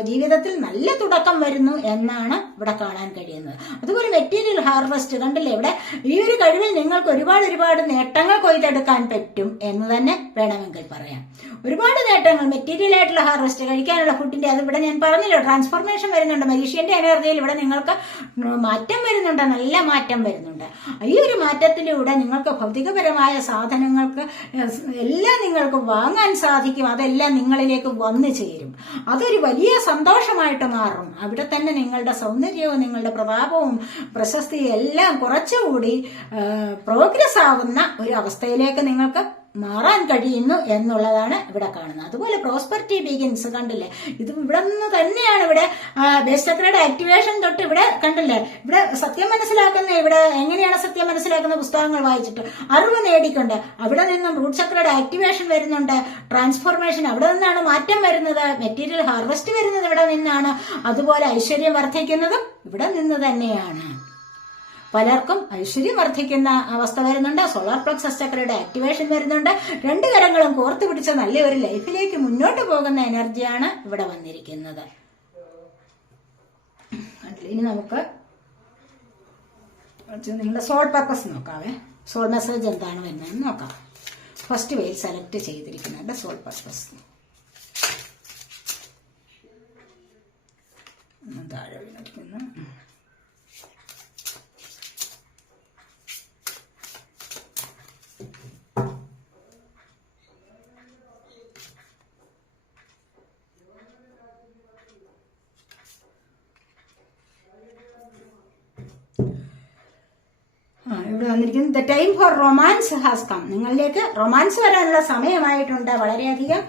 ജീവിതത്തിൽ നല്ല തുടക്കം വരുന്നു എന്നാണ് ഇവിടെ കാണാൻ കഴിയുന്നത്. അതുപോലെ മെറ്റീരിയൽ ഹാർവെസ്റ്റ് കണ്ടില്ലേ, ഇവിടെ ഈ ഒരു കഴിവിൽ നിങ്ങൾക്ക് ഒരുപാട് നേട്ടങ്ങൾ കൊയ്തെടുക്കാൻ പറ്റും എന്ന് തന്നെ വേണമെങ്കിൽ പറയാം. ഒരുപാട് നേട്ടങ്ങൾ, മെറ്റീരിയൽ ആയിട്ടുള്ള ഹാർവെസ്റ്റ്, കഴിക്കാനുള്ള ഫുഡിന്റെ, അത് ഇവിടെ ഞാൻ പറഞ്ഞല്ലോ, ട്രാൻസ്ഫോർമേഷൻ വരുന്നുണ്ട്. മജീഷ്യന്റെ എനർജിയിൽ ഇവിടെ നിങ്ങൾക്ക് മാറ്റം വരുന്നുണ്ട്, നല്ല മാറ്റം വരുന്നുണ്ട്. ഈ ഒരു മാറ്റത്തിലൂടെ നിങ്ങൾക്ക് ഭൗതികപരമായ സാധനങ്ങൾക്ക് എല്ലാം നിങ്ങൾക്ക് വാങ്ങാൻ സാധിക്കും. അതെല്ലാം നിങ്ങളിലേക്ക് വന്നു ചേരും. അതൊരു വലിയ സന്തോഷമായിട്ട് മാറും. അവിടെ തന്നെ നിങ്ങളുടെ സൗന്ദര്യവും നിങ്ങളുടെ പ്രതാപവും പ്രശസ്തിയും എല്ലാം കുറച്ചുകൂടി പ്രോഗ്രസ് ആവുന്ന ഒരു അവസ്ഥയിലേക്ക് നിങ്ങൾക്ക് മാറാൻ കഴിയുന്നു എന്നുള്ളതാണ് ഇവിടെ കാണുന്നത്. അതുപോലെ പ്രോസ്പെറിറ്റി ബിഗിൻസ് കണ്ടില്ലേ, ഇത് ഇവിടെ നിന്ന് തന്നെയാണ്. ഇവിടെ ബേസ് ചക്രയുടെ ആക്ടിവേഷൻ തൊട്ട് ഇവിടെ കണ്ടില്ലേ, ഇവിടെ സത്യം മനസ്സിലാക്കുന്ന, ഇവിടെ എങ്ങനെയാണ് സത്യം മനസ്സിലാക്കുന്ന, പുസ്തകങ്ങൾ വായിച്ചിട്ട് അറിവ് നേടിക്കൊണ്ട് അവിടെ നിന്നും റൂട്ട് ചക്രയുടെ ആക്ടിവേഷൻ വരുന്നുണ്ട്, ട്രാൻസ്ഫോർമേഷൻ അവിടെ നിന്നാണ് മാറ്റം വരുന്നത്, മെറ്റീരിയൽ ഹാർവെസ്റ്റ് വരുന്നത് ഇവിടെ നിന്നാണ്. അതുപോലെ ഐശ്വര്യം വർദ്ധിക്കുന്നതും ഇവിടെ നിന്ന് തന്നെയാണ്. പലർക്കും ഐശ്വര്യം വർദ്ധിക്കുന്ന അവസ്ഥ വരുന്നുണ്ട്. സോളാർ പ്ലക്സസ് ചക്രയുടെ ആക്ടിവേഷൻ വരുന്നുണ്ട്. 2 കരങ്ങളും കോർത്തു പിടിച്ച നല്ലൊരു ലൈഫിലേക്ക് മുന്നോട്ട് പോകുന്ന എനർജിയാണ് ഇവിടെ വന്നിരിക്കുന്നത്. ഇനി നമുക്ക് നിങ്ങളുടെ സോൾ പർപ്പസ് നോക്കാവേ. സോൾ മെസ്സേജ് എന്താണ് വരുന്നതെന്ന് നോക്കാം. ഫസ്റ്റ് വെയിൽ സെലക്ട് ചെയ്തിരിക്കുന്നുണ്ട് സോൾ പർപ്പസ്. താഴെ വീണിരിക്കുന്നു. ഇവിടെ വന്നിരിക്കുന്നത് the time for romance has come. നിങ്ങളിലേക്ക് റൊമാൻസ് വരാനുള്ള സമയമായിട്ടുണ്ട്. വളരെയധികം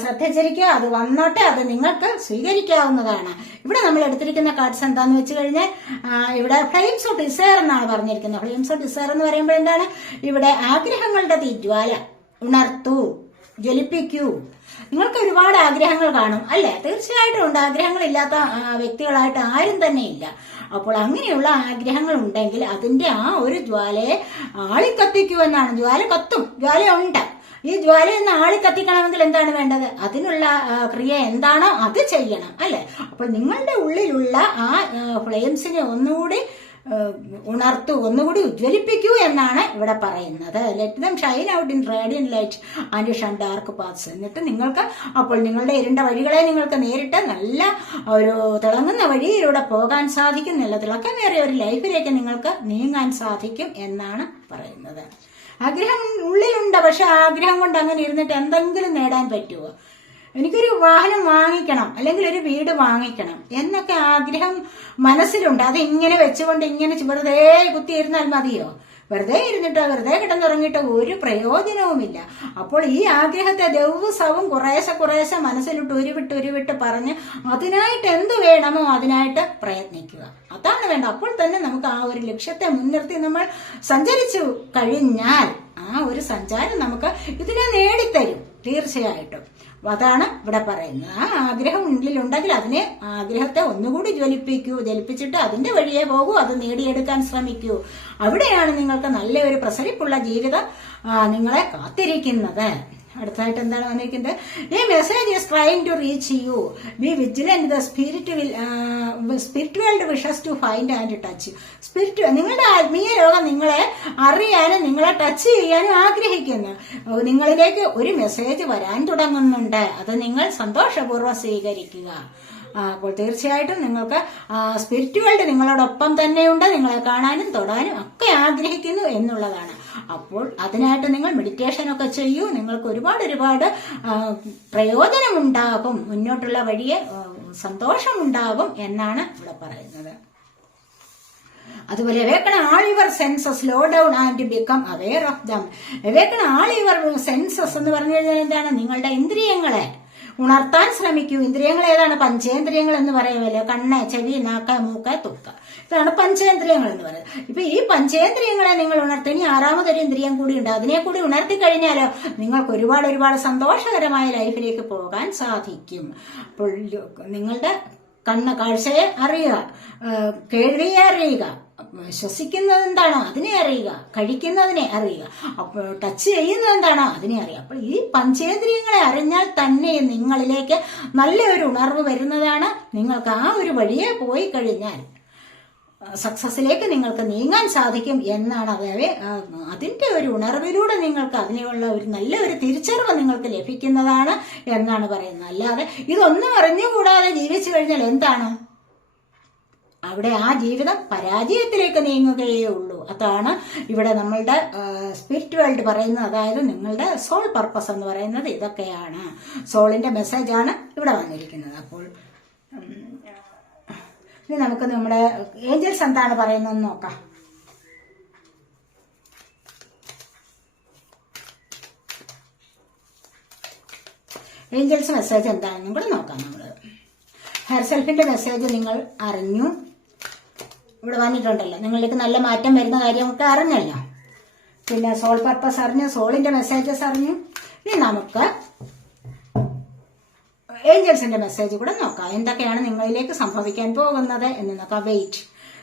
ശ്രദ്ധിച്ചിരിക്കുക. അത് വന്നോട്ടെ, അത് നിങ്ങൾക്ക് സ്വീകരിക്കാവുന്നതാണ്. ഇവിടെ നമ്മൾ എടുത്തിരിക്കുന്ന കാർഡ്സ് എന്താന്ന് വെച്ച് കഴിഞ്ഞാൽ ഇവിടെ ഫ്ലെയിംസ് ഓഫ് ഡിസയർ എന്നാണ് പറഞ്ഞിരിക്കുന്നത്. ഫ്ലെയിംസ് ഓഫ് ഡിസയർ എന്ന് പറയുമ്പോൾ എന്താണ്? ഇവിടെ ആഗ്രഹങ്ങളുടെ തീജ്വാല ഉണർത്തൂ, ജ്വലിപ്പിക്കൂ. നിങ്ങൾക്ക് ഒരുപാട് ആഗ്രഹങ്ങൾ കാണും അല്ലെ? തീർച്ചയായിട്ടും ഉണ്ട്. ആഗ്രഹങ്ങളില്ലാത്ത വ്യക്തികളായിട്ട് ആരും തന്നെ ഇല്ല. അപ്പോൾ അങ്ങനെയുള്ള ആഗ്രഹങ്ങൾ ഉണ്ടെങ്കിൽ അതിന്റെ ആ ഒരു ജ്വാലയെ ആളിക്കത്തിക്കൂ എന്നാണ്. ജ്വാല കത്തും, ജ്വാലയുണ്ട്. ഈ ജ്വാലയൊന്ന് ആളിക്കത്തിക്കണമെങ്കിൽ എന്താണ് വേണ്ടത്? അതിനുള്ള ക്രിയ എന്താണോ അത് ചെയ്യണം അല്ലെ? അപ്പോൾ നിങ്ങളുടെ ഉള്ളിലുള്ള ആ ഫ്ലെയിംസിനെ ഒന്നുകൂടി ഉണർത്തു, ഒന്നുകൂടി ഉജ്ജ്വലിപ്പിക്കൂ എന്നാണ് ഇവിടെ പറയുന്നത്. Let them shine out in radiant light and shun dark paths. എന്നിട്ട് നിങ്ങൾക്ക് അപ്പോൾ നിങ്ങളുടെ ഇരുണ്ട വഴികളെ നിങ്ങൾക്ക് നേരിട്ട് നല്ല ഒരു തിളങ്ങുന്ന വഴിയിലൂടെ പോകാൻ സാധിക്കും. നല്ല തിളക്കമേറിയ ഒരു ലൈഫിലേക്ക് നിങ്ങൾക്ക് നീങ്ങാൻ സാധിക്കും എന്നാണ് പറയുന്നത്. ആഗ്രഹം ഉള്ളിലുണ്ട്, പക്ഷെ ആഗ്രഹം കൊണ്ട് അങ്ങനെ ഇരുന്നിട്ട് എന്തെങ്കിലും നേടാൻ പറ്റുമോ? എനിക്കൊരു വാഹനം വാങ്ങിക്കണം, അല്ലെങ്കിൽ ഒരു വീട് വാങ്ങിക്കണം എന്നൊക്കെ ആഗ്രഹം മനസ്സിലുണ്ട്. അത് ഇങ്ങനെ വെച്ചുകൊണ്ട് ഇങ്ങനെ വെറുതെ കുത്തിയിരുന്നാൽ മതിയോ? വെറുതെ ഇരുന്നിട്ടോ വെറുതെ കിടന്നുറങ്ങിയിട്ടോ ഒരു പ്രയോജനവുമില്ല. അപ്പോൾ ഈ ആഗ്രഹത്തെ ദിവസവും കുറേശ്ശെ മനസ്സിലിട്ട് ഉരുവിട്ട് പറഞ്ഞ് അതിനായിട്ട് എന്ത് വേണമോ അതിനായിട്ട് പ്രയത്നിക്കുക. അതാണ് വേണ്ട. അപ്പോൾ തന്നെ നമുക്ക് ആ ഒരു ലക്ഷ്യത്തെ മുൻനിർത്തി നമ്മൾ സഞ്ചരിച്ചു കഴിഞ്ഞാൽ ആ ഒരു സഞ്ചാരം നമുക്ക് ഇതിനെ നേടിത്തരും തീർച്ചയായിട്ടും. അതാണ് ഇവിടെ പറയുന്നത്. ആ ആഗ്രഹം ഉള്ളിലുണ്ടെങ്കിൽ അതിനെ ആഗ്രഹത്തെ ഒന്നുകൂടി ജ്വലിപ്പിച്ചിട്ട് അതിന്റെ വഴിയെ പോകൂ, അത് നേടിയെടുക്കാൻ ശ്രമിക്കൂ. അവിടെയാണ് നിങ്ങൾക്ക് നല്ലൊരു പ്രസരിപ്പുള്ള ജീവിതം നിങ്ങളെ കാത്തിരിക്കുന്നത്. അടുത്തായിട്ട് എന്താണ് വന്നിരിക്കുന്നത്? ഈ message is trying to reach you. Be vigilant. The spirit world wishes to find and touch. നിങ്ങളുടെ ആത്മീയ ലോകം നിങ്ങളെ അറിയാനും നിങ്ങളെ ടച്ച് ചെയ്യാനും ആഗ്രഹിക്കുന്നു. നിങ്ങളിലേക്ക് ഒരു മെസ്സേജ് വരാൻ തുടങ്ങുന്നുണ്ട്. അത് നിങ്ങൾ സന്തോഷപൂർവ്വം സ്വീകരിക്കുക. അപ്പോൾ തീർച്ചയായിട്ടും നിങ്ങൾക്ക് സ്പിരിറ്റ് വേൾഡ് നിങ്ങളോടൊപ്പം തന്നെയുണ്ട്. നിങ്ങളെ കാണാനും തൊടാനും ഒക്കെ ആഗ്രഹിക്കുന്നു എന്നുള്ളതാണ്. അപ്പോൾ അതിനായിട്ട് നിങ്ങൾ മെഡിറ്റേഷൻ ഒക്കെ ചെയ്യൂ. നിങ്ങൾക്ക് ഒരുപാട് പ്രയോജനമുണ്ടാകും. മുന്നോട്ടുള്ള വഴിയെ സന്തോഷമുണ്ടാകും എന്നാണ് ഇവിടെ പറയുന്നത്. അതുപോലെ awaken all your senses, slow down and become aware of them. awaken all your senses എന്ന് പറഞ്ഞു കഴിഞ്ഞാൽ എന്താണ്? നിങ്ങളുടെ ഇന്ദ്രിയങ്ങളെ ഉണർത്താൻ ശ്രമിക്കൂ. ഇന്ദ്രിയങ്ങൾ ഏതാണ്? പഞ്ചേന്ദ്രിയങ്ങൾ എന്ന് പറയുമല്ലോ. കണ്ണ്, ചെവി, നാക്ക്, മൂക്ക്, ത്വക്ക്. ഇതാണ് പഞ്ചേന്ദ്രിയങ്ങൾ എന്ന് പറയുന്നത്. ഇപ്പൊ ഈ പഞ്ചേന്ദ്രിയങ്ങളെ നിങ്ങൾ ഉണർത്തി. ഇനി ആറാമതൊരു ഇന്ദ്രിയം കൂടി ഉണ്ട്. അതിനെ കൂടി ഉണർത്തി കഴിഞ്ഞാലോ നിങ്ങൾക്ക് ഒരുപാട് സന്തോഷകരമായ ലൈഫിലേക്ക് പോകാൻ സാധിക്കും. അപ്പോൾ നിങ്ങളുടെ കണ്ണ് കാഴ്ചയെ അറിയുക, കേൾവിയെ അറിയുക, ശ്വസിക്കുന്നത് എന്താണോ അതിനെ അറിയുക, കഴിക്കുന്നതിനെ അറിയുക, അപ്പോൾ ടച്ച് ചെയ്യുന്നത് എന്താണോ അതിനെ അറിയുക. അപ്പോൾ ഈ പഞ്ചേന്ദ്രിയങ്ങളെ അറിഞ്ഞാൽ തന്നെ നിങ്ങളിലേക്ക് നല്ലൊരു ഉണർവ് വരുന്നതാണ്. നിങ്ങൾക്ക് ആ ഒരു വഴിയെ പോയി കഴിഞ്ഞാൽ സക്സസിലേക്ക് നിങ്ങൾക്ക് നീങ്ങാൻ സാധിക്കും എന്നാണ്. അതായത് അതിന്റെ ഒരു ഉണർവിലൂടെ നിങ്ങൾക്ക് അതിനുള്ള ഒരു നല്ലൊരു തിരിച്ചറിവ് നിങ്ങൾക്ക് ലഭിക്കുന്നതാണ് എന്നാണ് പറയുന്നത്. അല്ലാതെ ഇതൊന്നും അറിഞ്ഞുകൂടാതെ ജീവിച്ചു കഴിഞ്ഞാൽ എന്താണ്? അവിടെ ആ ജീവിതം പരാജയത്തിലേക്ക് നീങ്ങുകയേ ഉള്ളൂ. അതാണ് ഇവിടെ നമ്മളുടെ സ്പിരിറ്റ് വേൾഡ് പറയുന്നത്. അതായത് നിങ്ങളുടെ സോൾ പർപ്പസ് എന്ന് പറയുന്നത് ഇതൊക്കെയാണ്. സോളിന്റെ മെസ്സേജാണ് ഇവിടെ വന്നിരിക്കുന്നത്. അപ്പോൾ ഇനി നമുക്ക് നമ്മുടെ ഏഞ്ചൽസ് എന്താണ് പറയുന്നതെന്ന് നോക്കാം. ഏഞ്ചൽസ് മെസ്സേജ് എന്താണെന്നും കൂടെ നോക്കാം. നമ്മൾ ഹെയർ സെൽഫിന്റെ മെസ്സേജ് നിങ്ങൾ അറിഞ്ഞു, ഇവിടെ വന്നിട്ടുണ്ടല്ലോ. നിങ്ങളിലേക്ക് നല്ല മാറ്റം വരുന്ന കാര്യമൊക്കെ അറിഞ്ഞല്ലോ. പിന്നെ സോൾ പർപ്പസ് അറിഞ്ഞു, സോളിന്റെ മെസ്സേജസ് അറിഞ്ഞു. ഇനി നമുക്ക് ഏഞ്ചൽസിന്റെ മെസ്സേജ് കൂടെ നോക്കാം. എന്തൊക്കെയാണ് നിങ്ങളിലേക്ക് സംഭവിക്കാൻ പോകുന്നത് എന്ന് നോക്കാം. വെയിറ്റ്.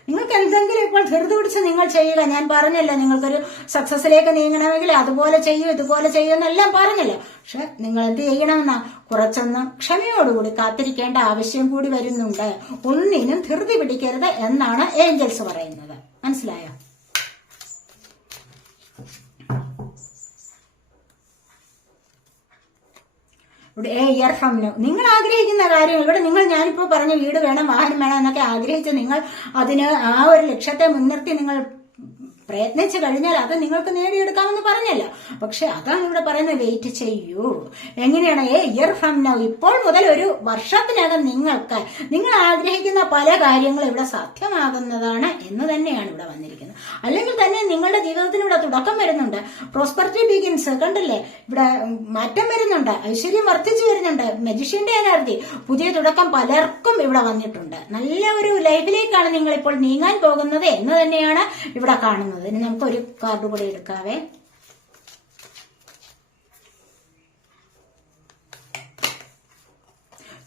നിങ്ങൾക്ക് എന്തെങ്കിലും ഇപ്പോൾ ധൃതി പിടിച്ച് നിങ്ങൾ ചെയ്യുക. ഞാൻ പറഞ്ഞല്ലോ നിങ്ങൾക്കൊരു സക്സസിലേക്ക് നീങ്ങണമെങ്കിൽ അതുപോലെ ചെയ്യൂ, ഇതുപോലെ ചെയ്യൂ എന്നെല്ലാം പറഞ്ഞല്ലോ. പക്ഷെ നിങ്ങൾ എന്ത് ചെയ്യണമെന്നാ? കുറച്ചൊന്ന് ക്ഷമയോടുകൂടി കാത്തിരിക്കേണ്ട ആവശ്യം കൂടി വരുന്നുണ്ട്. ഒന്നിനും ധൃതി പിടിക്കരുത് എന്നാണ് ഏഞ്ചൽസ് പറയുന്നത്. മനസ്സിലായോ? ഇവിടെ ഇയർ ഫ്രം നൗ നിങ്ങൾ ആഗ്രഹിക്കുന്ന കാര്യങ്ങൾ ഇവിടെ ഞാനിപ്പോ പറഞ്ഞ വീട് വേണം, വാഹനം വേണം എന്നൊക്കെ ആഗ്രഹിച്ച് നിങ്ങൾ അതിന് ആ ഒരു ലക്ഷ്യത്തെ മുൻനിർത്തി നിങ്ങൾ പ്രയത്നിച്ചു കഴിഞ്ഞാൽ അത് നിങ്ങൾക്ക് നേടിയെടുക്കാമെന്ന് പറഞ്ഞല്ലോ. പക്ഷെ അതാണ് ഇവിടെ പറയുന്നത്, വെയിറ്റ് ചെയ്യൂ. എങ്ങനെയാണ്? ഇയർ ഫ്രം നൗ, ഇപ്പോൾ മുതൽ ഒരു വർഷത്തിനകം നിങ്ങൾ ആഗ്രഹിക്കുന്ന പല കാര്യങ്ങളും ഇവിടെ സാധ്യമാകുന്നതാണ് എന്ന് തന്നെയാണ് ഇവിടെ വന്നിരിക്കുന്നത്. അല്ലെങ്കിൽ തന്നെ നിങ്ങളുടെ ജീവിതത്തിന് ഇവിടെ തുടക്കം വരുന്നുണ്ട്. പ്രോസ്പെറിറ്റി ബിഗിൻസ്, കണ്ടില്ലേ? ഇവിടെ മാറ്റം വരുന്നുണ്ട്, ഐശ്വര്യം വർദ്ധിച്ചു വരുന്നുണ്ട്, മജിഷ്യന്റെ എനർജി, പുതിയ തുടക്കം പലർക്കും ഇവിടെ വന്നിട്ടുണ്ട്. നല്ല ഒരു ലൈഫിലേക്കാണ് നിങ്ങൾ ഇപ്പോൾ നീങ്ങാൻ പോകുന്നത് എന്ന് തന്നെയാണ് ഇവിടെ കാണുന്നത്. ഇനി നമുക്കൊരു കാർഡ് കൂടെ എടുക്കാവേ.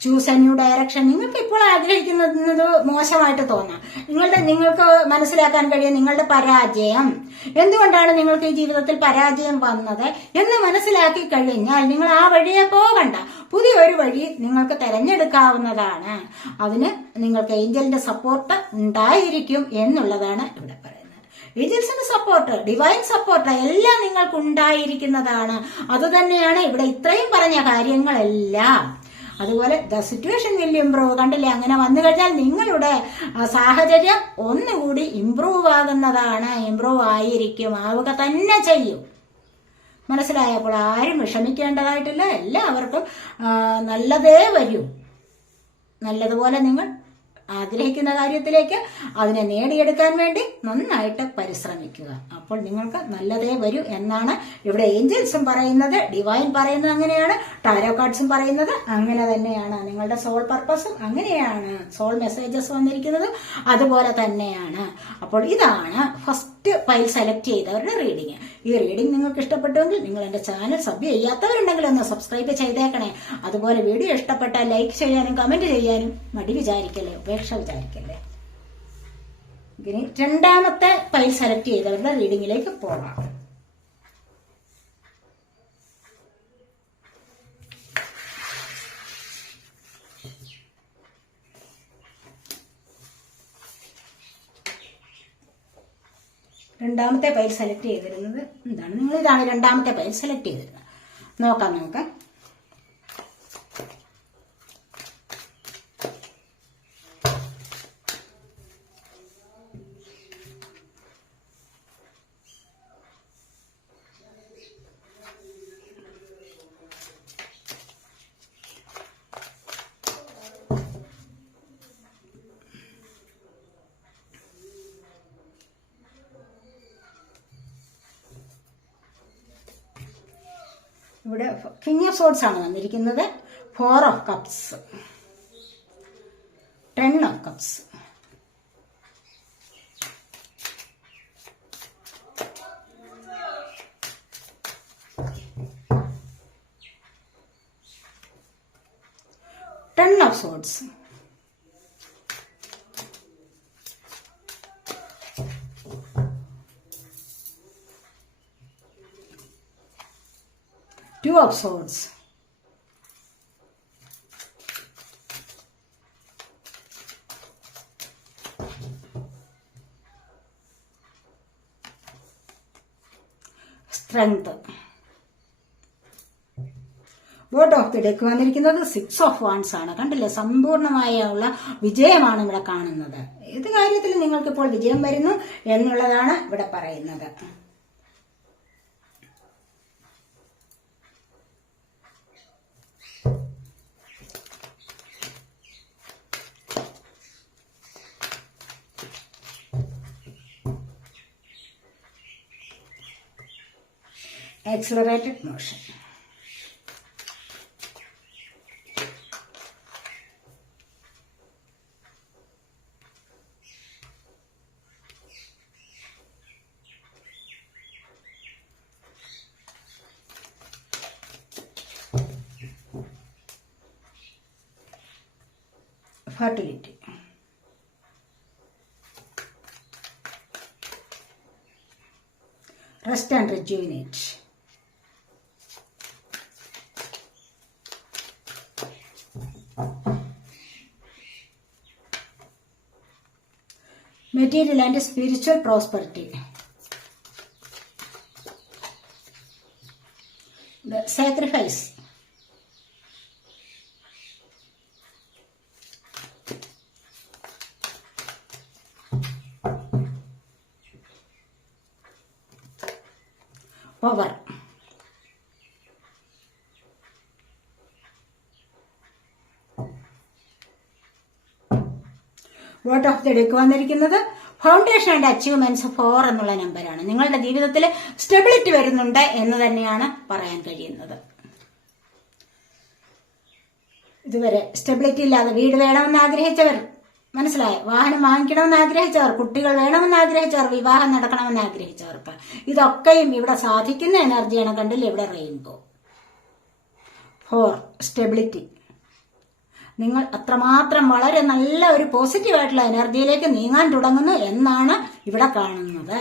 Choose a new direction. നിങ്ങൾക്ക് ഇപ്പോൾ ആഗ്രഹിക്കുന്നത് മോശമായിട്ട് തോന്നാം. നിങ്ങൾക്ക് മനസ്സിലാക്കാൻ കഴിയും നിങ്ങളുടെ പരാജയം എന്തുകൊണ്ടാണ് നിങ്ങൾക്ക് ഈ ജീവിതത്തിൽ പരാജയം വന്നത് എന്ന് മനസ്സിലാക്കി കഴിഞ്ഞാൽ നിങ്ങൾ ആ വഴിയെ പോകണ്ട, പുതിയൊരു വഴി നിങ്ങൾക്ക് തെരഞ്ഞെടുക്കാവുന്നതാണ്. അതിന് നിങ്ങൾക്ക് ഏഞ്ചലിന്റെ സപ്പോർട്ട് ഉണ്ടായിരിക്കും എന്നുള്ളതാണ് ഇവിടെ പറയുന്നത്. ഏഞ്ചൽസിന്റെ സപ്പോർട്ട്, ഡിവൈൻ സപ്പോർട്ട് എല്ലാം നിങ്ങൾക്ക് ഉണ്ടായിരിക്കുന്നതാണ്. അതുതന്നെയാണ് ഇവിടെ ഇത്രയും പറഞ്ഞ കാര്യങ്ങളെല്ലാം. അതുപോലെ ദ സിറ്റുവേഷൻ വിൽ ഇംപ്രൂവ്, കണ്ടില്ലേ? അങ്ങനെ വന്നു കഴിഞ്ഞാൽ നിങ്ങളുടെ സാഹചര്യം ഒന്നുകൂടി ഇംപ്രൂവ് ആകുന്നതാണ്. ഇംപ്രൂവ് ആവുക തന്നെ ചെയ്യും. മനസ്സിലായപ്പോൾ ആരും വിഷമിക്കേണ്ടതായിട്ടില്ല. എല്ലാവർക്കും നല്ലതേ വരൂ. നല്ലതുപോലെ നിങ്ങൾ ആഗ്രഹിക്കുന്ന കാര്യത്തിലേക്ക് അതിനെ നേടിയെടുക്കാൻ വേണ്ടി നന്നായിട്ട് പരിശ്രമിക്കുക. അപ്പോൾ നിങ്ങൾക്ക് നല്ലതേ വരൂ എന്നാണ് ഇവിടെ ഏഞ്ചൽസും പറയുന്നത്, ഡിവൈൻ പറയുന്നത് അങ്ങനെയാണ്, ടാരോ കാർഡ്സും പറയുന്നത് അങ്ങനെ തന്നെയാണ്. നിങ്ങളുടെ സോൾ പർപ്പസും അങ്ങനെയാണ്, സോൾ മെസ്സേജസ് വന്നിരിക്കുന്നത് അതുപോലെ തന്നെയാണ്. അപ്പോൾ ഇതാണ് ഫസ്റ്റ് ഫയൽ സെലക്ട് ചെയ്തവരുടെ റീഡിങ്. ഈ റീഡിംഗ് നിങ്ങൾക്ക് ഇഷ്ടപ്പെട്ടുവെങ്കിൽ നിങ്ങൾ എന്റെ ചാനൽ സബ് ചെയ്യാത്തവരുണ്ടെങ്കിൽ ഒന്ന് സബ്സ്ക്രൈബ് ചെയ്തേക്കണേ. അതുപോലെ വീഡിയോ ഇഷ്ടപ്പെട്ടാൽ ലൈക്ക് ചെയ്യാനും കമന്റ് ചെയ്യാനും മടി വിചാരിക്കല്ലേ, ഉപേക്ഷ വിചാരിക്കല്ലേ. ഇനി രണ്ടാമത്തെ ഫയൽ സെലക്ട് ചെയ്തവരുടെ റീഡിങ്ങിലേക്ക് പോകാം. രണ്ടാമത്തെ ഫയൽ സെലക്ട് ചെയ്തിരുന്നത് എന്താണ്? ഇതാണ് രണ്ടാമത്തെ ഫയൽ സെലക്ട് ചെയ്തിരുന്നത്. നോക്കാം നമുക്ക്. ഇവിടെ കിങ് ഓഫ് സോർഡ്സ് ആണ് വന്നിരിക്കുന്നത്, 4 of cups, 10 of cups, Ten of Swords, Two of Swords, Strength. Boat of the deck വന്നിരിക്കുന്നത് 6 ഓഫ് വാൻസ് ആണ്. കണ്ടില്ലേ? സമ്പൂർണമായുള്ള വിജയമാണ് ഇവിടെ കാണുന്നത്. ഏത് കാര്യത്തിലും നിങ്ങൾക്കിപ്പോൾ വിജയം വരുന്നു എന്നുള്ളതാണ് ഇവിടെ പറയുന്നത്. Accelerated motion. Fertility. Rest and rejuvenate. Material and spiritual prosperity. The sacrifice. Power. Word of the deck വന്നിരിക്കുന്നത് ഫൗണ്ടേഷൻ ആൻഡ് അച്ചീവ്മെന്റ്സ് 4 എന്നുള്ള നമ്പറാണ്. നിങ്ങളുടെ ജീവിതത്തിൽ സ്റ്റെബിലിറ്റി വരുന്നുണ്ട് എന്ന് തന്നെയാണ് പറയാൻ കഴിയുന്നത്. ഇതുവരെ സ്റ്റെബിലിറ്റി ഇല്ലാതെ വീട് വേണമെന്ന് ആഗ്രഹിച്ചവർ, മനസ്സിലായോ, വാഹനം വാങ്ങിക്കണമെന്ന് ആഗ്രഹിച്ചവർ, കുട്ടികൾ വേണമെന്ന് ആഗ്രഹിച്ചവർ, വിവാഹം നടക്കണമെന്ന് ആഗ്രഹിച്ചവർക്ക് ഇതൊക്കെയും ഇവിടെ സാധിക്കുന്ന എനർജിയാണ്. കണ്ടില്ല ഇവിടെ റെയിൻബോ. 4 സ്റ്റെബിലിറ്റി. നിങ്ങൾ അത്രമാത്രം വളരെ നല്ല ഒരു പോസിറ്റീവായിട്ടുള്ള എനർജിയിലേക്ക് നീങ്ങാൻ തുടങ്ങുന്നു എന്നാണ് ഇവിടെ കാണുന്നത്.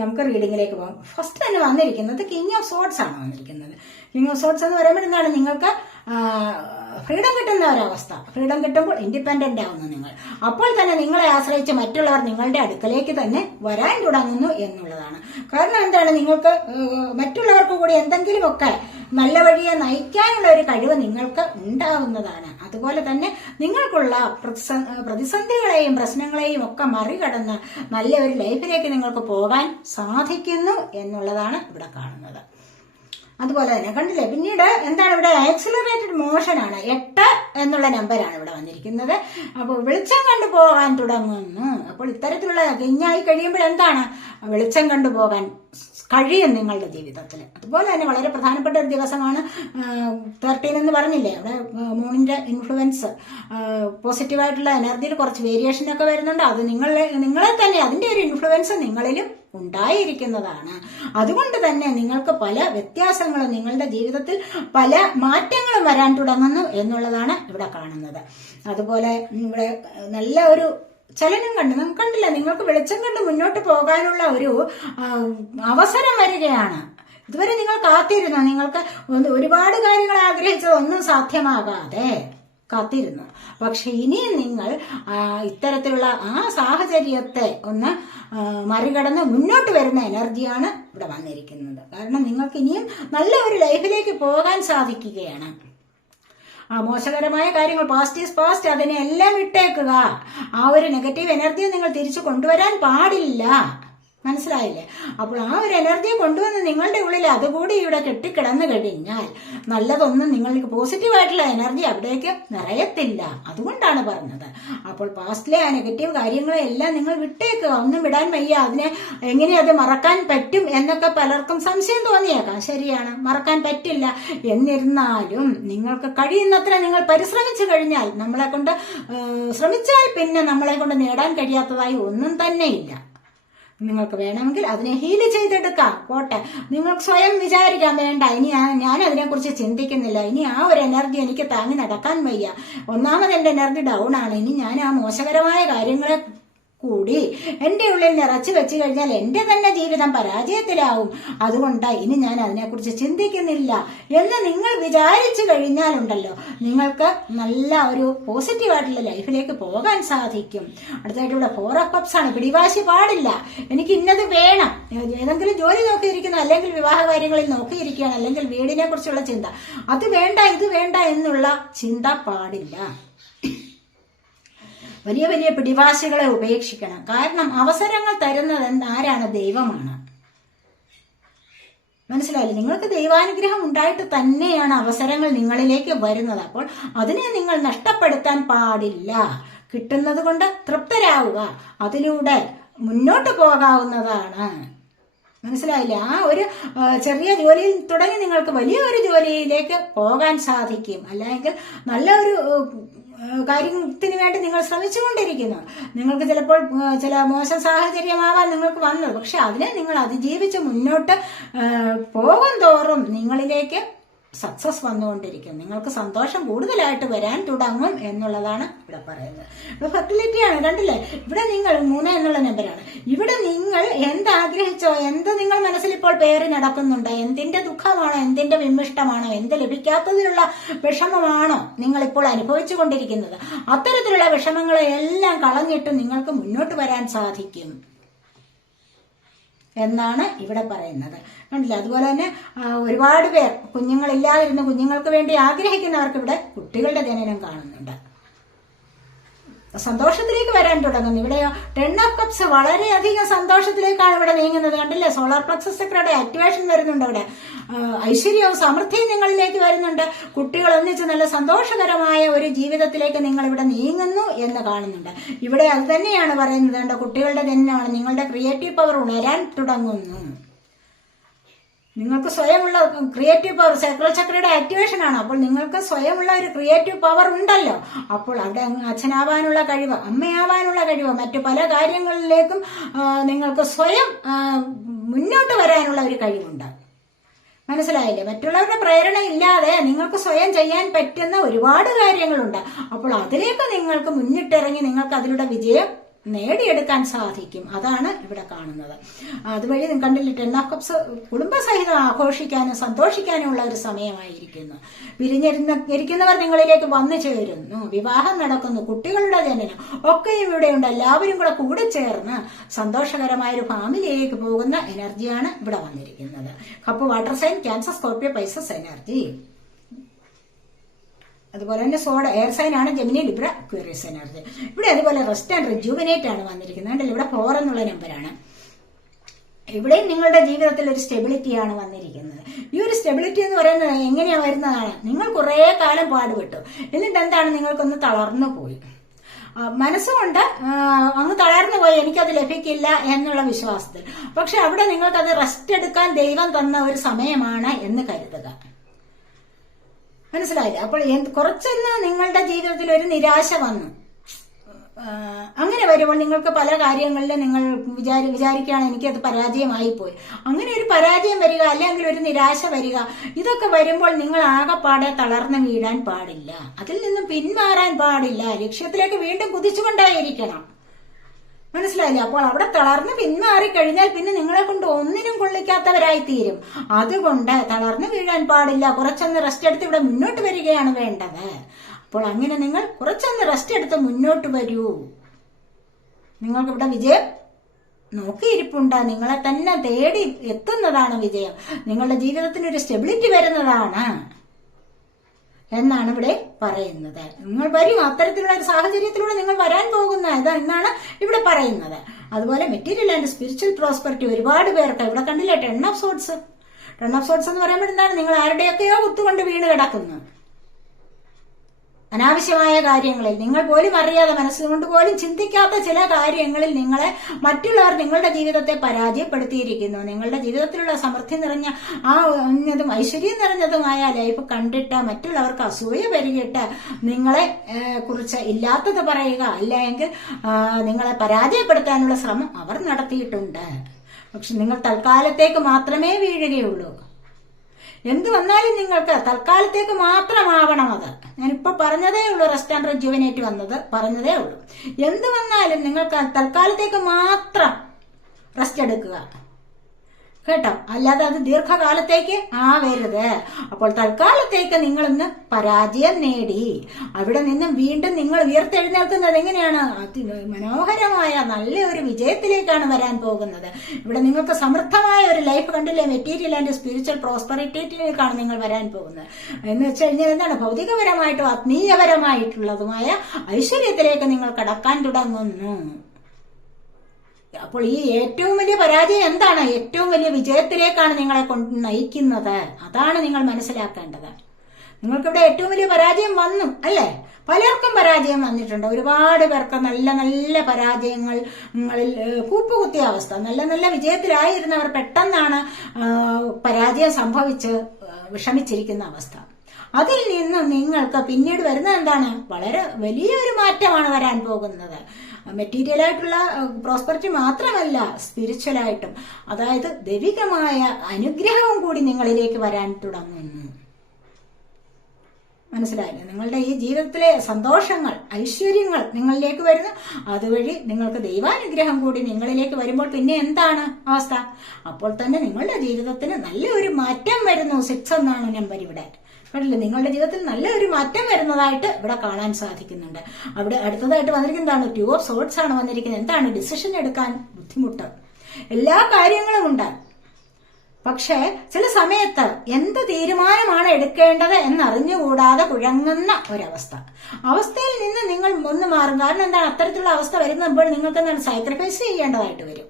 നമുക്ക് റീഡിങ്ങിലേക്ക് പോകാം. ഫസ്റ്റ് തന്നെ വന്നിരിക്കുന്നത് കിങ് ഓഫ് സോർഡ്സ് ആണ് വന്നിരിക്കുന്നത്. കിങ് ഓഫ് സോർഡ്സ് എന്ന് പറയുമ്പോൾ എന്താണ്, നിങ്ങൾക്ക് ഫ്രീഡം കിട്ടുന്ന ഒരവസ്ഥ. ഫ്രീഡം കിട്ടുമ്പോൾ ഇൻഡിപെൻഡന്റ് ആവുന്നു നിങ്ങൾ. അപ്പോൾ തന്നെ നിങ്ങളെ ആശ്രയിച്ച് മറ്റുള്ളവർ നിങ്ങളുടെ അടുക്കലേക്ക് തന്നെ വരാൻ തുടങ്ങുന്നു എന്നുള്ളതാണ്. കാരണം എന്താണ്, നിങ്ങൾക്ക് മറ്റുള്ളവർക്ക് കൂടി എന്തെങ്കിലുമൊക്കെ നല്ല വഴിയെ നയിക്കാനുള്ള ഒരു കഴിവ് നിങ്ങൾക്ക് ഉണ്ടാവുന്നതാണ്. അതുപോലെ തന്നെ നിങ്ങൾക്കുള്ള പ്രതിസന്ധികളെയും പ്രശ്നങ്ങളെയും ഒക്കെ മറികടന്ന് നല്ല ഒരു ലൈഫിലേക്ക് നിങ്ങൾക്ക് പോകാൻ സാധിക്കുന്നു എന്നുള്ളതാണ് ഇവിടെ കാണുന്നത്. അതുപോലെ തന്നെ കണ്ടില്ലേ, പിന്നീട് എന്താണ് ഇവിടെ ആക്സിലറേറ്റഡ് മോഷൻ ആണ്. 8 എന്നുള്ള നമ്പറാണ് ഇവിടെ വന്നിരിക്കുന്നത്. അപ്പോൾ വെളിച്ചം കണ്ടു പോകാൻ തുടങ്ങുന്നു. അപ്പോൾ ഇത്തരത്തിലുള്ള ഗഞ്ഞായി കഴിയുമ്പോൾ എന്താണ്, വെളിച്ചം കണ്ടുപോകാൻ കഴിയും നിങ്ങളുടെ ജീവിതത്തിൽ. അതുപോലെ തന്നെ വളരെ പ്രധാനപ്പെട്ട ഒരു ദിവസമാണ് 13 എന്ന് പറഞ്ഞില്ലേ, അവിടെ മൂണിന്റെ ഇൻഫ്ലുവൻസ്, പോസിറ്റീവായിട്ടുള്ള എനർജിയിൽ കുറച്ച് വേരിയേഷൻ ഒക്കെ വരുന്നുണ്ട്. അത് നിങ്ങളെ തന്നെ അതിന്റെ ഒരു ഇൻഫ്ലുവൻസ് നിങ്ങളിലും ഉണ്ടായിരിക്കുന്നതാണ്. അതുകൊണ്ട് തന്നെ നിങ്ങൾക്ക് പല വ്യത്യാസങ്ങളും നിങ്ങളുടെ ജീവിതത്തിൽ പല മാറ്റങ്ങളും വരാൻ തുടങ്ങുന്നു എന്നുള്ളതാണ് ഇവിടെ കാണുന്നത്. അതുപോലെ ഇവിടെ നല്ല ഒരു ചലനം കണ്ടില്ല, നിങ്ങൾക്ക് വെളിച്ചം കണ്ട് മുന്നോട്ട് പോകാനുള്ള ഒരു അവസരം വരികയാണ്. ഇതുവരെ നിങ്ങൾ കാത്തിരുന്നു, നിങ്ങൾക്ക് ഒരുപാട് കാര്യങ്ങൾ ആഗ്രഹിച്ചത് ഒന്നും സാധ്യമാകാതെ കാത്തിരുന്നു. പക്ഷെ ഇനിയും നിങ്ങൾ ഇത്തരത്തിലുള്ള ആ സാഹചര്യത്തെ ഒന്ന് മറികടന്ന് മുന്നോട്ട് വരുന്ന എനർജിയാണ് ഇവിടെ വന്നിരിക്കുന്നത്. കാരണം നിങ്ങൾക്ക് ഇനിയും നല്ല ഒരു ലൈഫിലേക്ക് പോകാൻ സാധിക്കുകയാണ്. മോശകരമായ കാര്യങ്ങൾ, പാസ്റ്റ് ഈസ് പാസ്റ്റ്, അതിനെ എല്ലാം വിട്ടേക്കുക. ആ ഒരു നെഗറ്റീവ് എനർജിയെ നിങ്ങൾ തിരിച്ചു കൊണ്ടുവരാൻ പാടില്ല. മനസ്സിലായില്ലേ? അപ്പോൾ ആ ഒരു എനർജിയെ കൊണ്ടുവന്ന് നിങ്ങളുടെ ഉള്ളിൽ അതുകൂടി ഇവിടെ കെട്ടിക്കിടന്നു കഴിഞ്ഞാൽ നല്ലതൊന്നും നിങ്ങൾക്ക് പോസിറ്റീവായിട്ടുള്ള എനർജി അവിടേക്ക് നിറയത്തില്ല. അതുകൊണ്ടാണ് പറഞ്ഞത്. അപ്പോൾ പാസ്റ്റിലെ ആ നെഗറ്റീവ് കാര്യങ്ങളെ എല്ലാം നിങ്ങൾ വിട്ടേക്കുക. ഒന്നും വിടാൻ വയ്യ. അതിനെ എങ്ങനെ അത് മറക്കാൻ പറ്റും എന്നൊക്കെ പലർക്കും സംശയം തോന്നിയേക്കാം. ശരിയാണ്, മറക്കാൻ പറ്റില്ല. എന്നിരുന്നാലും നിങ്ങൾക്ക് കഴിയുന്നത്ര നിങ്ങൾ പരിശ്രമിച്ചു കഴിഞ്ഞാൽ, നമ്മളെ കൊണ്ട് ശ്രമിച്ചാൽ പിന്നെ നമ്മളെ കൊണ്ട് നേടാൻ കഴിയാത്തതായി ഒന്നും തന്നെ ഇല്ല. നിങ്ങൾക്ക് വേണമെങ്കിൽ അതിനെ ഹീല് ചെയ്തെടുക്കാം. പോട്ടെ, നിങ്ങൾക്ക് സ്വയം വിചാരിക്കാൻ വേണ്ട, ഇനി ഞാൻ അതിനെക്കുറിച്ച് ചിന്തിക്കുന്നില്ല, ഇനി ആ ഒരു എനർജി എനിക്ക് താങ്ങി നടക്കാൻ വയ്യ, ഒന്നാമത് എന്റെ എനർജി ഡൗൺ ആണ്, ഇനി ഞാൻ ആ മോശകരമായ കാര്യങ്ങളെ കൂടി എന്റെ ഉള്ളിൽ നിറച്ചു വെച്ച് കഴിഞ്ഞാൽ എന്റെ തന്നെ ജീവിതം പരാജയത്തിലാവും, അതുകൊണ്ട് ഇനി ഞാൻ അതിനെക്കുറിച്ച് ചിന്തിക്കുന്നില്ല എന്ന് നിങ്ങൾ വിചാരിച്ചു കഴിഞ്ഞാലുണ്ടല്ലോ, നിങ്ങൾക്ക് നല്ല ഒരു പോസിറ്റീവായിട്ടുള്ള ലൈഫിലേക്ക് പോകാൻ സാധിക്കും. അടുത്തായിട്ട് ഇവിടെ 4 ഓഫ് കപ്സ് ആണ്. പിടിവാശി പാടില്ല. എനിക്ക് ഇന്നത് വേണം, ഏതെങ്കിലും ജോലി നോക്കിയിരിക്കുന്നു, അല്ലെങ്കിൽ വിവാഹ കാര്യങ്ങളിൽ നോക്കിയിരിക്കുകയാണ്, അല്ലെങ്കിൽ വീടിനെ കുറിച്ചുള്ള ചിന്ത, അത് വേണ്ട ഇത് വേണ്ട എന്നുള്ള ചിന്ത പാടില്ല. വലിയ വലിയ പിടിവാശികളെ ഉപേക്ഷിക്കണം. കാരണം അവസരങ്ങൾ തരുന്നത് ആരാണ്? ദൈവമാണ്. മനസ്സിലായില്ലേ? നിങ്ങൾക്ക് ദൈവാനുഗ്രഹം ഉണ്ടായിട്ട് തന്നെയാണ് അവസരങ്ങൾ നിങ്ങളിലേക്ക് വരുന്നത്. അപ്പോൾ അതിനെ നിങ്ങൾ നഷ്ടപ്പെടുത്താൻ പാടില്ല. കിട്ടുന്നത് കൊണ്ട് തൃപ്തരാവുക, അതിലൂടെ മുന്നോട്ട് പോകാവുന്നതാണ്. മനസ്സിലായില്ലേ? ആ ഒരു ചെറിയ ജോലിയിൽ തുടങ്ങി നിങ്ങൾക്ക് വലിയൊരു ജോലിയിലേക്ക് പോകാൻ സാധിക്കും. അല്ലെങ്കിൽ നല്ല ഒരു കാര്യത്തിന് വേണ്ടി നിങ്ങൾ ശ്രമിച്ചുകൊണ്ടിരിക്കുന്നു. നിങ്ങൾക്ക് ചിലപ്പോൾ ചില മോശം സാഹചര്യമാവാൻ നിങ്ങൾക്ക് വന്നത്, പക്ഷെ അതിനെ നിങ്ങൾ അതിജീവിച്ച് മുന്നോട്ട് പോകും തോറും നിങ്ങളിലേക്ക് സക്സസ് വന്നുകൊണ്ടിരിക്കും. നിങ്ങൾക്ക് സന്തോഷം കൂടുതലായിട്ട് വരാൻ തുടങ്ങും എന്നുള്ളതാണ് ഇവിടെ പറയുന്നത്. ഇവിടെ ഫെർട്ടിലിറ്റിയാണ്. കണ്ടില്ലേ? ഇവിടെ നിങ്ങൾ 3 എന്നുള്ള നമ്പറാണ്. ഇവിടെ നിങ്ങൾ എന്താഗ്രഹിച്ചോ, എന്ത് നിങ്ങൾ മനസ്സിൽ ഇപ്പോൾ പേറി നടക്കുന്നുണ്ടോ, എന്തിന്റെ ദുഃഖമാണോ, എന്തിന്റെ വിമിഷ്ടമാണോ, എന്ത് ലഭിക്കാത്തതിലുള്ള വിഷമമാണോ നിങ്ങളിപ്പോൾ അനുഭവിച്ചു കൊണ്ടിരിക്കുന്നത്, അത്തരത്തിലുള്ള വിഷമങ്ങളെ എല്ലാം കളഞ്ഞിട്ട് നിങ്ങൾക്ക് മുന്നോട്ട് വരാൻ സാധിക്കും എന്നാണ് ഇവിടെ പറയുന്നത്. കണ്ടില്ല? അതുപോലെ തന്നെ ഒരുപാട് പേർ കുഞ്ഞുങ്ങളില്ലാതിരുന്ന കുഞ്ഞുങ്ങൾക്ക് വേണ്ടി ആഗ്രഹിക്കുന്നവർക്ക് ഇവിടെ കുട്ടികളുടെ ജനനം കാണുന്നുണ്ട്. സന്തോഷത്തിലേക്ക് വരാൻ തുടങ്ങുന്നു. ഇവിടെ 10 ഓഫ് കപ്സ് വളരെയധികം സന്തോഷത്തിലേക്കാണ് ഇവിടെ നീങ്ങുന്നത്. കണ്ടില്ലേ, സോളാർ പ്ലക്സസ് ചക്രയുടെ ആക്ടിവേഷൻ വരുന്നുണ്ട്. അവിടെ ഐശ്വര്യവും സമൃദ്ധിയും നിങ്ങളിലേക്ക് വരുന്നുണ്ട്. കുട്ടികൾ ഒന്നിച്ച് നല്ല സന്തോഷകരമായ ഒരു ജീവിതത്തിലേക്ക് നിങ്ങൾ ഇവിടെ നീങ്ങുന്നു എന്ന് കാണുന്നുണ്ട്. ഇവിടെ അത് തന്നെയാണ് പറയുന്നത്. കുട്ടികളുടെ ജന്മമാണ്. നിങ്ങളുടെ ക്രിയേറ്റീവ് പവർ ഉണരാൻ തുടങ്ങുന്നു. നിങ്ങൾക്ക് സ്വയമുള്ള ക്രിയേറ്റീവ് പവർ സൈക്കിൾ ചക്രയുടെ ആക്ടിവേഷൻ ആണ്. അപ്പോൾ നിങ്ങൾക്ക് സ്വയമുള്ള ഒരു ക്രിയേറ്റീവ് പവർ ഉണ്ടല്ലോ. അപ്പോൾ അവിടെ അച്ഛനാവാനുള്ള കഴിവ്, അമ്മയാവാനുള്ള കഴിവ്, മറ്റു പല കാര്യങ്ങളിലേക്കും നിങ്ങൾക്ക് സ്വയം മുന്നോട്ട് വരാനുള്ള ഒരു കഴിവുണ്ട്. മനസ്സിലായില്ലേ? മറ്റുള്ളവരുടെ പ്രേരണ ഇല്ലാതെ നിങ്ങൾക്ക് സ്വയം ചെയ്യാൻ പറ്റുന്ന ഒരുപാട് കാര്യങ്ങളുണ്ട്. അപ്പോൾ അതിലേക്ക് നിങ്ങൾക്ക് മുന്നിട്ടിറങ്ങി നിങ്ങൾക്ക് അതിലൂടെ വിജയം നേടിയെടുക്കാൻ സാധിക്കും. അതാണ് ഇവിടെ കാണുന്നത്. അതുവഴി കണ്ടില്ല, 10 ഓഫ് കപ്സ് കുടുംബസഹിതം ആഘോഷിക്കാനും സന്തോഷിക്കാനുമുള്ള ഒരു സമയമായിരിക്കുന്നു. പിരിഞ്ഞിരിക്കുന്നവർ നിങ്ങളിലേക്ക് വന്നു ചേരുന്നു, വിവാഹം നടക്കുന്നു, കുട്ടികളുടെ ജനനം ഒക്കെയും ഇവിടെയുണ്ട്. എല്ലാവരും കൂടെ ചേർന്ന് സന്തോഷകരമായ ഒരു ഫാമിലിയിലേക്ക് പോകുന്ന എനർജിയാണ് ഇവിടെ വന്നിരിക്കുന്നത്. Cup water sign, Cancer, Scorpio, Pisces energy. അതുപോലെ തന്നെ എയർ സൈൻ ആണ് ജെമിനി, ലിബ്ര, അക്വേറിയസ് എനർജി. ഇവിടെ അതുപോലെ റെസ്റ്റ് ആൻഡ് റിജുവിനേറ്റ് ആണ് വന്നിരിക്കുന്നത്. ഇവിടെ 4 എന്നുള്ള നമ്പറാണ്. ഇവിടെയും നിങ്ങളുടെ ജീവിതത്തിൽ ഒരു സ്റ്റെബിലിറ്റിയാണ് വന്നിരിക്കുന്നത്. ഈ ഒരു സ്റ്റെബിലിറ്റി എന്ന് പറയുന്നത് എങ്ങനെയാ വരുന്നതാണ്? നിങ്ങൾ കുറെ കാലം പാടുപെട്ടു, എന്നിട്ട് എന്താണ്, നിങ്ങൾക്കൊന്ന് തളർന്നു പോയി, മനസ്സുകൊണ്ട് അങ്ങ് തളർന്നു പോയി, എനിക്കത് ലഭിക്കില്ല എന്നുള്ള വിശ്വാസത്തിൽ. പക്ഷെ അവിടെ നിങ്ങൾക്കത് റെസ്റ്റ് എടുക്കാൻ ദൈവം തന്ന ഒരു സമയമാണ് എന്ന് കരുതുക. മനസ്സിലായില്ലേ? അപ്പോൾ കുറച്ചൊന്ന് നിങ്ങളുടെ ജീവിതത്തിൽ ഒരു നിരാശ വന്നു. അങ്ങനെ വരുമ്പോൾ നിങ്ങൾക്ക് പല കാര്യങ്ങളിലും നിങ്ങൾ വിചാരിക്കുകയാണ് എനിക്കത് പരാജയമായി പോയി. അങ്ങനെ ഒരു പരാജയം വരിക, അല്ലെങ്കിൽ ഒരു നിരാശ വരിക, ഇതൊക്കെ വരുമ്പോൾ നിങ്ങൾ ആകെപ്പാടെ തളർന്നു വീഴാൻ പാടില്ല. അതിൽ നിന്നും പിന്മാറാൻ പാടില്ല. ലക്ഷ്യത്തിലേക്ക് വീണ്ടും കുതിച്ചുകൊണ്ടായിരിക്കണം. മനസ്സിലായില്ലേ? അപ്പോൾ അവിടെ തളർന്ന് പിന്മാറിക്കഴിഞ്ഞാൽ പിന്നെ നിങ്ങളെ കൊണ്ട് ഒന്നിനും കൊള്ളിക്കാത്തവരായി തീരും. അതുകൊണ്ട് തളർന്നു വീഴാൻ പാടില്ല. കുറച്ചൊന്ന് റെസ്റ്റ് എടുത്ത് ഇവിടെ മുന്നോട്ട് വരികയാണ് വേണ്ടത്. അപ്പോൾ അങ്ങനെ നിങ്ങൾ കുറച്ചൊന്ന് റെസ്റ്റ് എടുത്ത് മുന്നോട്ട് വരൂ. നിങ്ങൾക്ക് ഇവിടെ വിജയം നോക്കിയിരിപ്പുണ്ട്. നിങ്ങളെ തന്നെ തേടി എത്തുന്നതാണ് വിജയം. നിങ്ങളുടെ ജീവിതത്തിന് ഒരു സ്റ്റെബിലിറ്റി വരുന്നതാണ് എന്നാണ് ഇവിടെ പറയുന്നത്. നിങ്ങൾ വരും, അത്തരത്തിലുള്ള ഒരു സാഹചര്യത്തിലൂടെ നിങ്ങൾ വരാൻ പോകുന്ന എന്നാണ് ഇവിടെ പറയുന്നത്. അതുപോലെ മെറ്റീരിയൽ ആൻഡ് സ്പിരിച്വൽ പ്രോസ്പെറിറ്റി ഒരുപാട് പേർക്ക് ഇവിടെ കണ്ടില്ലേ. 10 ഓഫ് സോർട്സ് എന്ന് പറയുമ്പോൾ എന്താണ്, നിങ്ങൾ ആരുടെയൊക്കെയോ കുത്തുകൊണ്ട് വീണ് കിടക്കുന്നു. അനാവശ്യമായ കാര്യങ്ങളിൽ നിങ്ങൾ പോലും അറിയാതെ, മനസ്സുകൊണ്ട് പോലും ചിന്തിക്കാത്ത ചില കാര്യങ്ങളിൽ മറ്റുള്ളവർ നിങ്ങളുടെ ജീവിതത്തെ പരാജയപ്പെടുത്തിയിരിക്കുന്നു. നിങ്ങളുടെ ജീവിതത്തിലുള്ള സമൃദ്ധി നിറഞ്ഞ ഉന്നതും ഐശ്വര്യം നിറഞ്ഞതുമായ ലൈഫ് കണ്ടിട്ട് മറ്റുള്ളവർക്ക് അസൂയ പെരുകിട്ട് നിങ്ങളെ കുറിച്ച് ഇല്ലാത്തത് പറയുക, അല്ലെങ്കിൽ നിങ്ങളെ പരാജയപ്പെടുത്താനുള്ള ശ്രമം അവർ നടത്തിയിട്ടുണ്ട്. പക്ഷെ നിങ്ങൾ തൽക്കാലത്തേക്ക് മാത്രമേ വീഴുകയുള്ളൂ. എന്ത് വന്നാലും നിങ്ങൾക്ക് തൽക്കാലത്തേക്ക് മാത്രമാവണം. അത് ഞാനിപ്പോ പറഞ്ഞതേ ഉള്ളൂ. റെസ്റ്റ് ആൻഡ് റിജുവിനേറ്റ് പറഞ്ഞതേ ഉള്ളൂ. എന്ത് വന്നാലും നിങ്ങൾക്ക് തൽക്കാലത്തേക്ക് മാത്രം റെസ്റ്റ് എടുക്കുക കേട്ടോ. അല്ലാതെ അത് ദീർഘകാലത്തേക്ക് ആവരുത്. അപ്പോൾ തൽക്കാലത്തേക്ക് നിങ്ങളിന്ന് പരാജയം നേടി അവിടെ നിന്നും വീണ്ടും നിങ്ങൾ ഉയർത്തെഴുന്നേൽക്കുന്നത് എങ്ങനെയാണ്? മനോഹരമായ നല്ല ഒരു വിജയത്തിലേക്കാണ് വരാൻ പോകുന്നത്. ഇവിടെ നിങ്ങൾക്ക് സമൃദ്ധമായ ഒരു ലൈഫ് കണ്ടില്ലേ. മെറ്റീരിയൽ ആൻഡ് സ്പിരിച്വൽ പ്രോസ്പെറിറ്റിയിലേക്കാണ് നിങ്ങൾ വരാൻ പോകുന്നത്. എന്ന് വെച്ച് കഴിഞ്ഞാൽ എന്താണ്, ഭൗതികപരമായിട്ടും ആത്മീയപരമായിട്ടുള്ളതുമായ ഐശ്വര്യത്തിലേക്ക് നിങ്ങൾ കടക്കാൻ തുടങ്ങുന്നു. അപ്പോൾ ഈ ഏറ്റവും വലിയ പരാജയം എന്താണ്? ഏറ്റവും വലിയ വിജയത്തിലേക്കാണ് നിങ്ങളെ കൊണ്ട് നയിക്കുന്നത്. അതാണ് നിങ്ങൾ മനസ്സിലാക്കേണ്ടത്. നിങ്ങൾക്കിവിടെ ഏറ്റവും വലിയ പരാജയം വന്നു അല്ലേ? പലർക്കും പരാജയം വന്നിട്ടുണ്ട്. ഒരുപാട് പേർക്ക് നല്ല നല്ല പരാജയങ്ങളിൽ കൂപ്പുകുത്തിയ അവസ്ഥ. നല്ല നല്ല വിജയത്തിലായിരുന്നവർ പെട്ടെന്നാണ് പരാജയം സംഭവിച്ച് വിഷമിച്ചിരിക്കുന്ന അവസ്ഥ. അതിൽ നിന്നും നിങ്ങൾക്ക് പിന്നീട് വരുന്നത് എന്താണ്? വളരെ വലിയൊരു മാറ്റമാണ് വരാൻ പോകുന്നത്. മെറ്റീരിയലായിട്ടുള്ള പ്രോസ്പെറിറ്റി മാത്രമല്ല, സ്പിരിച്വലായിട്ടും, അതായത് ദൈവികമായ അനുഗ്രഹവും കൂടി നിങ്ങളിലേക്ക് വരാൻ തുടങ്ങുന്നു. മനസ്സിലായില്ലേ? നിങ്ങളുടെ ഈ ജീവിതത്തിലെ സന്തോഷങ്ങൾ, ഐശ്വര്യങ്ങൾ നിങ്ങളിലേക്ക് വരുന്നു. അതുവഴി നിങ്ങൾക്ക് ദൈവാനുഗ്രഹം കൂടി നിങ്ങളിലേക്ക് വരുമ്പോൾ പിന്നെ എന്താണ് അവസ്ഥ? അപ്പോൾ തന്നെ നിങ്ങളുടെ ജീവിതത്തിന് നല്ലൊരു മാറ്റം വരുന്നു. 6 എന്നാണ് നമ്പർ ഇവിടെ. കണ്ടില്ലേ? നിങ്ങളുടെ ജീവിതത്തിൽ നല്ലൊരു മാറ്റം വരുന്നതായിട്ട് ഇവിടെ കാണാൻ സാധിക്കുന്നുണ്ട്. അവിടെ അടുത്തതായിട്ട് വന്നിരിക്കുന്നതാണ് 2 ഓഫ് സോർട്സ് ആണ് വന്നിരിക്കുന്നത്. എന്താണ്? ഡിസിഷൻ എടുക്കാൻ ബുദ്ധിമുട്ട്. എല്ലാ കാര്യങ്ങളും ഉണ്ട്. പക്ഷേ ചില സമയത്ത് എന്ത് തീരുമാനമാണ് എടുക്കേണ്ടത് എന്നറിഞ്ഞുകൂടാതെ കുഴങ്ങുന്ന ഒരവസ്ഥ. അവസ്ഥയിൽ നിന്ന് നിങ്ങൾ ഒന്ന് മാറും. കാരണം എന്താണ്, അത്തരത്തിലുള്ള അവസ്ഥ വരുമ്പോൾ നിങ്ങൾക്ക് എന്താണ് സാക്രിഫൈസ് ചെയ്യേണ്ടതായിട്ട് വരും.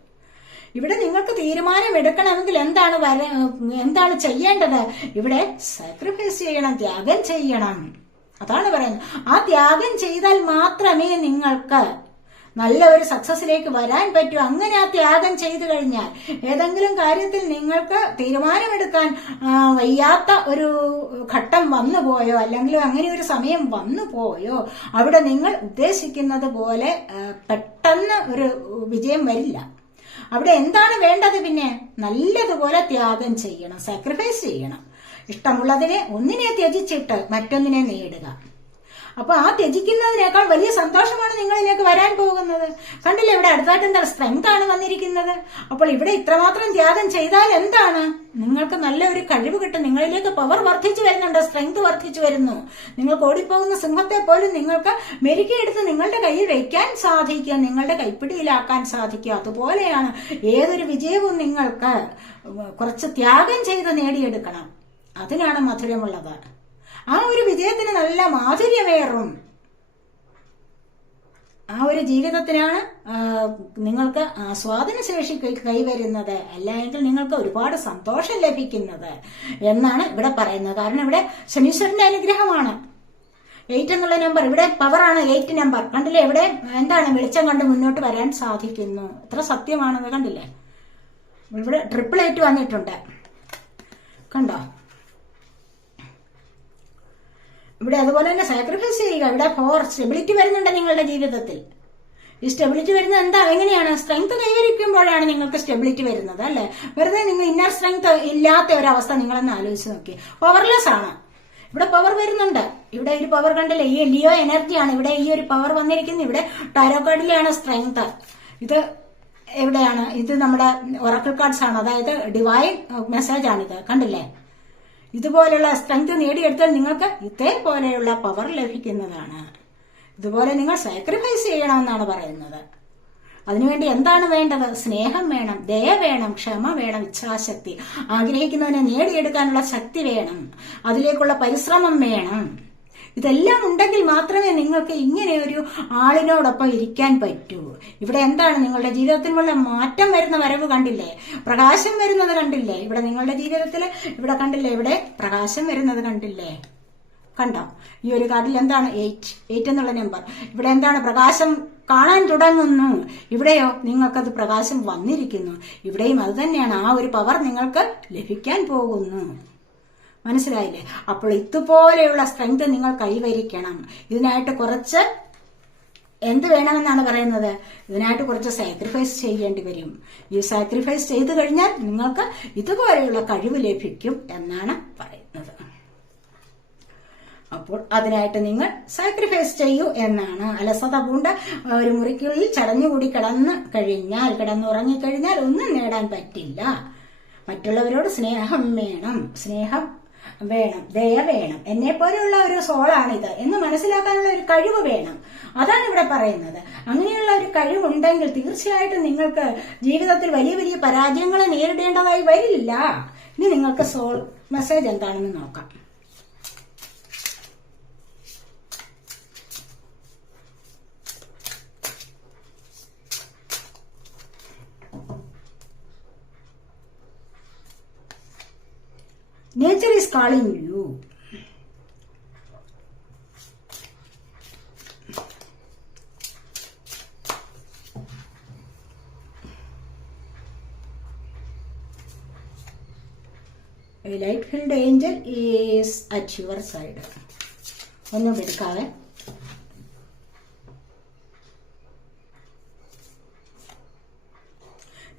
ഇവിടെ നിങ്ങൾക്ക് തീരുമാനം എടുക്കണമെങ്കിൽ എന്താണ് ചെയ്യേണ്ടത്? ഇവിടെ സാക്രിഫൈസ് ചെയ്യണം, ത്യാഗം ചെയ്യണം. അതാണ് പറയുന്നത്. ആ ത്യാഗം ചെയ്താൽ മാത്രമേ നിങ്ങൾക്ക് നല്ല ഒരു സക്സസിലേക്ക് വരാൻ പറ്റൂ. അങ്ങനെ ആ ത്യാഗം ചെയ്തു കഴിഞ്ഞാൽ ഏതെങ്കിലും കാര്യത്തിൽ നിങ്ങൾക്ക് തീരുമാനമെടുക്കാൻ വയ്യാത്ത ഒരു ഘട്ടം വന്നു പോയോ, അല്ലെങ്കിൽ അങ്ങനെ ഒരു സമയം വന്നു പോയോ, അവിടെ നിങ്ങൾ ഉദ്ദേശിക്കുന്നത് പോലെ പെട്ടെന്ന് ഒരു വിജയം വരില്ല. അവിടെ എന്താണ് വേണ്ടത്? പിന്നെ നല്ലതുപോലെ ത്യാഗം ചെയ്യണം, സാക്രിഫൈസ് ചെയ്യണം. ഇഷ്ടമുള്ളതിനെ ഒന്നിനെ ത്യജിച്ചിട്ട് മറ്റൊന്നിനെ നേടുക. അപ്പൊ ആ ത്യജിക്കുന്നതിനേക്കാൾ വലിയ സന്തോഷമാണ് നിങ്ങളിലേക്ക് വരാൻ പോകുന്നത്. കണ്ടില്ലേ, ഇവിടെ അടുത്തായിട്ട് എന്താ സ്ട്രെങ്ത് ആണ് വന്നിരിക്കുന്നത്. അപ്പോൾ ഇവിടെ ഇത്രമാത്രം ത്യാഗം ചെയ്താൽ എന്താണ്, നിങ്ങൾക്ക് നല്ല ഒരു കഴിവ് കിട്ടും. നിങ്ങളിലേക്ക് പവർ വർദ്ധിച്ചു വരുന്നുണ്ട്, സ്ട്രെങ്ത് വർദ്ധിച്ചു വരുന്നു. നിങ്ങൾക്ക് ഓടിപ്പോകുന്ന സിംഹത്തെ പോലും നിങ്ങൾക്ക് മെരുക്കിയെടുത്ത് നിങ്ങളുടെ കയ്യിൽ വയ്ക്കാൻ സാധിക്കുക, നിങ്ങളുടെ കൈപ്പിടിയിലാക്കാൻ സാധിക്കുക. അതുപോലെയാണ് ഏതൊരു വിജയവും നിങ്ങൾക്ക് കുറച്ച് ത്യാഗം ചെയ്ത് നേടിയെടുക്കണം. അതിനാണ് മധുരമുള്ളത്. ആ ഒരു വിജയത്തിന് നല്ല മാധുര്യമേറും. ആ ഒരു ജീവിതത്തിനാണ് നിങ്ങൾക്ക് ആസ്വാദന ശേഷി കൈവരുന്നത്, അല്ലെങ്കിൽ നിങ്ങൾക്ക് ഒരുപാട് സന്തോഷം ലഭിക്കുന്നത് എന്നാണ് ഇവിടെ പറയുന്നത്. കാരണം ഇവിടെ ശനീശ്വരന്റെ അനുഗ്രഹമാണ്. 8 എന്നുള്ള നമ്പർ, ഇവിടെ പവറാണ് 8 നമ്പർ. കണ്ടില്ലേ, ഇവിടെ എന്താണ് വെളിച്ചം കണ്ട് മുന്നോട്ട് വരാൻ സാധിക്കുന്നു. എത്ര സത്യമാണെന്ന് കണ്ടില്ലേ. ഇവിടെ 888 വന്നിട്ടുണ്ട്, കണ്ടോ. ഇവിടെ അതുപോലെ തന്നെ സാക്രിഫൈസ് ചെയ്യുക. ഇവിടെ 4 സ്റ്റെബിലിറ്റി വരുന്നുണ്ട് നിങ്ങളുടെ ജീവിതത്തിൽ. ഈ സ്റ്റെബിലിറ്റി വരുന്നത് എങ്ങനെയാണ്? സ്ട്രെങ്ത് കൈവരിക്കുമ്പോഴാണ് നിങ്ങൾക്ക് സ്റ്റെബിലിറ്റി വരുന്നത്, അല്ലെ? വെറുതെ നിങ്ങൾ ഇന്നർ സ്ട്രെങ്ത് ഇല്ലാത്ത ഒരവസ്ഥ നിങ്ങളൊന്ന് ആലോചിച്ച് നോക്കി. പവർലെസ് ആണ്. ഇവിടെ പവർ വരുന്നുണ്ട്. ഇവിടെ ഒരു പവർ കണ്ടില്ലേ, ഈ ലിയോ എനർജിയാണ് ഇവിടെ ഈ ഒരു പവർ വന്നിരിക്കുന്നത്. ഇവിടെ ടാരോ കാർഡിലെയാണ് സ്ട്രെങ്ത്. ഇത് എവിടെയാണ്? ഇത് നമ്മുടെ ഒറാക്കിൾ കാർഡ്സ് ആണ്, അതായത് ഡിവൈൻ മെസ്സേജ് ആണിത്. കണ്ടില്ലേ, ഇതുപോലെയുള്ള സ്ട്രെങ്ത് നേടിയെടുത്താൽ നിങ്ങൾക്ക് ഇതേപോലെയുള്ള പവർ ലഭിക്കുന്നതാണ്. ഇതുപോലെ നിങ്ങൾ സാക്രിഫൈസ് ചെയ്യണമെന്നാണ് പറയുന്നത്. അതിനുവേണ്ടി എന്താണ് വേണ്ടത്? സ്നേഹം വേണം, ദയ വേണം, ക്ഷമ വേണം, ഇച്ഛാശക്തി. ആഗ്രഹിക്കുന്നതിനെ നേടിയെടുക്കാനുള്ള ശക്തി വേണം, അതിലേക്കുള്ള പരിശ്രമം വേണം. ഇതെല്ലാം ഉണ്ടെങ്കിൽ മാത്രമേ നിങ്ങൾക്ക് ഇങ്ങനെ ഒരു ആളിനോടൊപ്പം ഇരിക്കാൻ പറ്റൂ. ഇവിടെ എന്താണ് നിങ്ങളുടെ ജീവിതത്തിലുള്ള മാറ്റം വരുന്ന വരവ് കണ്ടില്ലേ, പ്രകാശം വരുന്നത് കണ്ടില്ലേ. ഇവിടെ നിങ്ങളുടെ ജീവിതത്തിൽ ഇവിടെ കണ്ടില്ലേ, ഇവിടെ പ്രകാശം വരുന്നത് കണ്ടില്ലേ, കണ്ടോ. ഈ ഒരു കാർഡിൽ എന്താണ് 8 എന്നുള്ള നമ്പർ. ഇവിടെ എന്താണ് പ്രകാശം കാണാൻ തുടങ്ങുന്നു. ഇവിടെയോ നിങ്ങൾക്കത് പ്രകാശം വന്നിരിക്കുന്നു. ഇവിടെയും അത് തന്നെയാണ്. ആ ഒരു പവർ നിങ്ങൾക്ക് ലഭിക്കാൻ പോകുന്നു. മനസ്സിലായില്ലേ? അപ്പോൾ ഇതുപോലെയുള്ള സ്ട്രെങ്ത് നിങ്ങൾ കൈവരിക്കണം. ഇതിനായിട്ട് കുറച്ച് എന്ത് വേണമെന്നാണ് പറയുന്നത്? ഇതിനായിട്ട് കുറച്ച് സാക്രിഫൈസ് ചെയ്യേണ്ടി വരും. ഈ സാക്രിഫൈസ് ചെയ്തു കഴിഞ്ഞാൽ നിങ്ങൾക്ക് ഇതുപോലെയുള്ള കഴിവ് ലഭിക്കും എന്നാണ് പറയുന്നത്. അപ്പോൾ അതിനായിട്ട് നിങ്ങൾ സാക്രിഫൈസ് ചെയ്യൂ എന്നാണ്. അലസത പൂണ്ട ഒരു മുറിക്കുള്ളിൽ ചടഞ്ഞുകൂടി കിടന്നുറങ്ങിക്കഴിഞ്ഞാൽ ഒന്നും നേടാൻ പറ്റില്ല. മറ്റുള്ളവരോട് സ്നേഹം വേണം, ദയ വേണം. എന്നെ പോലെയുള്ള ഒരു സോളാണിത് എന്ന് മനസ്സിലാക്കാനുള്ള ഒരു കഴിവ് വേണം. അതാണ് ഇവിടെ പറയുന്നത്. അങ്ങനെയുള്ള ഒരു കഴിവുണ്ടെങ്കിൽ തീർച്ചയായിട്ടും നിങ്ങൾക്ക് ജീവിതത്തിൽ വലിയ വലിയ പരാജയങ്ങളെ നേരിടേണ്ടതായി വരില്ല. ഇനി നിങ്ങൾക്ക് സോൾ മെസ്സേജ് എന്താണെന്ന് നോക്കാം. Nature is calling you. A light-filled angel is at your side. ഒന്നും എടുക്കാതെ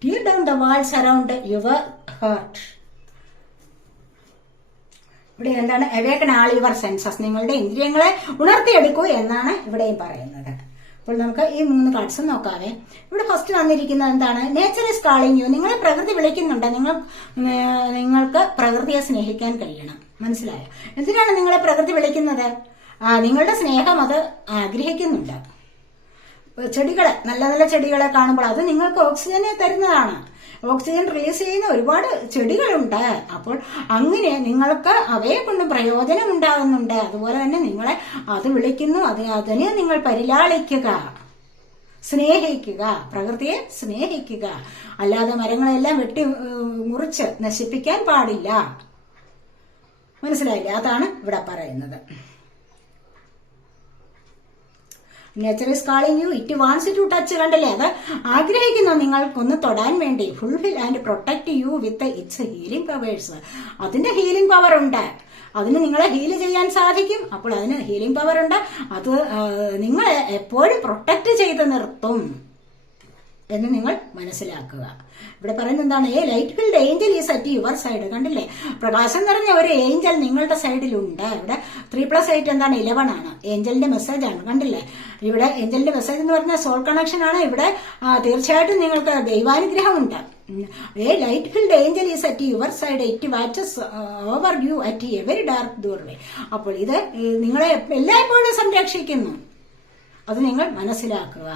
tear down the walls around your heart. ഇവിടെ എന്താണ്? Awaken all your census. നിങ്ങളുടെ ഇന്ദ്രിയങ്ങളെ ഉണർത്തിയെടുക്കൂ എന്നാണ് ഇവിടെയും പറയുന്നത്. അപ്പോൾ നമുക്ക് ഈ 3 കാർഡ്സും നോക്കാവേ. ഇവിടെ ഫസ്റ്റ് വന്നിരിക്കുന്നത് എന്താണ്? Nature is calling you. നിങ്ങളെ പ്രകൃതി വിളിക്കുന്നുണ്ട്. നിങ്ങൾക്ക് പ്രകൃതിയെ സ്നേഹിക്കാൻ കഴിയണം. മനസ്സിലായോ? എന്തിനാണ് നിങ്ങളെ പ്രകൃതി വിളിക്കുന്നത്? നിങ്ങളുടെ സ്നേഹം അത് ആഗ്രഹിക്കുന്നുണ്ട്. ചെടികളെ, നല്ല നല്ല ചെടികളെ കാണുമ്പോൾ അത് നിങ്ങൾക്ക് ഓക്സിജനെ തരുന്നതാണ്. ഓക്സിജൻ റിലീസ് ചെയ്യുന്ന ഒരുപാട് ചെടികളുണ്ട്. അപ്പോൾ അങ്ങനെ നിങ്ങൾക്ക് അവയെ കൊണ്ട് പ്രയോജനം ഉണ്ടാകുന്നുണ്ട്. അതുപോലെ തന്നെ നിങ്ങളെ അത് വിളിക്കുന്നു, അതിനെ നിങ്ങൾ പരിലാളിക്കുക, സ്നേഹിക്കുക, പ്രകൃതിയെ സ്നേഹിക്കുക. അല്ലാതെ മരങ്ങളെല്ലാം വെട്ടി മുറിച്ച് നശിപ്പിക്കാൻ പാടില്ല. മനസ്സിലായില്ലേ? അതാണ് ഇവിടെ പറയുന്നത്. Nature is calling you, it wants to touch. കണ്ടല്ലേ? അത് ആഗ്രഹിക്കുന്നു നിങ്ങൾക്കൊന്ന് തൊടാൻ വേണ്ടി. Fulfil and protect you with its healing powers. അതിന്റെ ഹീലിംഗ് പവർ ഉണ്ട്. അതിന് നിങ്ങളെ ഹീല് ചെയ്യാൻ സാധിക്കും. അപ്പോൾ അതിന് ഹീലിംഗ് പവർ ഉണ്ട്. അത് നിങ്ങളെ എപ്പോഴും പ്രൊട്ടക്ട് ചെയ്ത് നിർത്തും എന്ന് നിങ്ങൾ മനസ്സിലാക്കുക. ഇവിടെ പറയുന്നത് എന്താണ്? A light filled angel is at your side. കണ്ടില്ലേ? പ്രകാശം നിറഞ്ഞ ഒരു ഏഞ്ചൽ നിങ്ങളുടെ സൈഡിലുണ്ട്. ഇവിടെ 3+8 എന്താണ്? 11 ആണ്. ഏഞ്ചലിന്റെ മെസ്സേജ് ആണ്. കണ്ടില്ലേ? ഇവിടെ ഏഞ്ചലിന്റെ മെസ്സേജ് എന്ന് പറഞ്ഞാൽ സോൾ കണക്ഷൻ ആണ്. ഇവിടെ തീർച്ചയായിട്ടും നിങ്ങൾക്ക് ദൈവാനുഗ്രഹമുണ്ട്. A light filled angel is at your side, it watches over you at every dark doorway. അപ്പോൾ ഇത് നിങ്ങളെ എല്ലായ്പ്പോഴും സംരക്ഷിക്കുന്നു. അത് നിങ്ങൾ മനസ്സിലാക്കുക.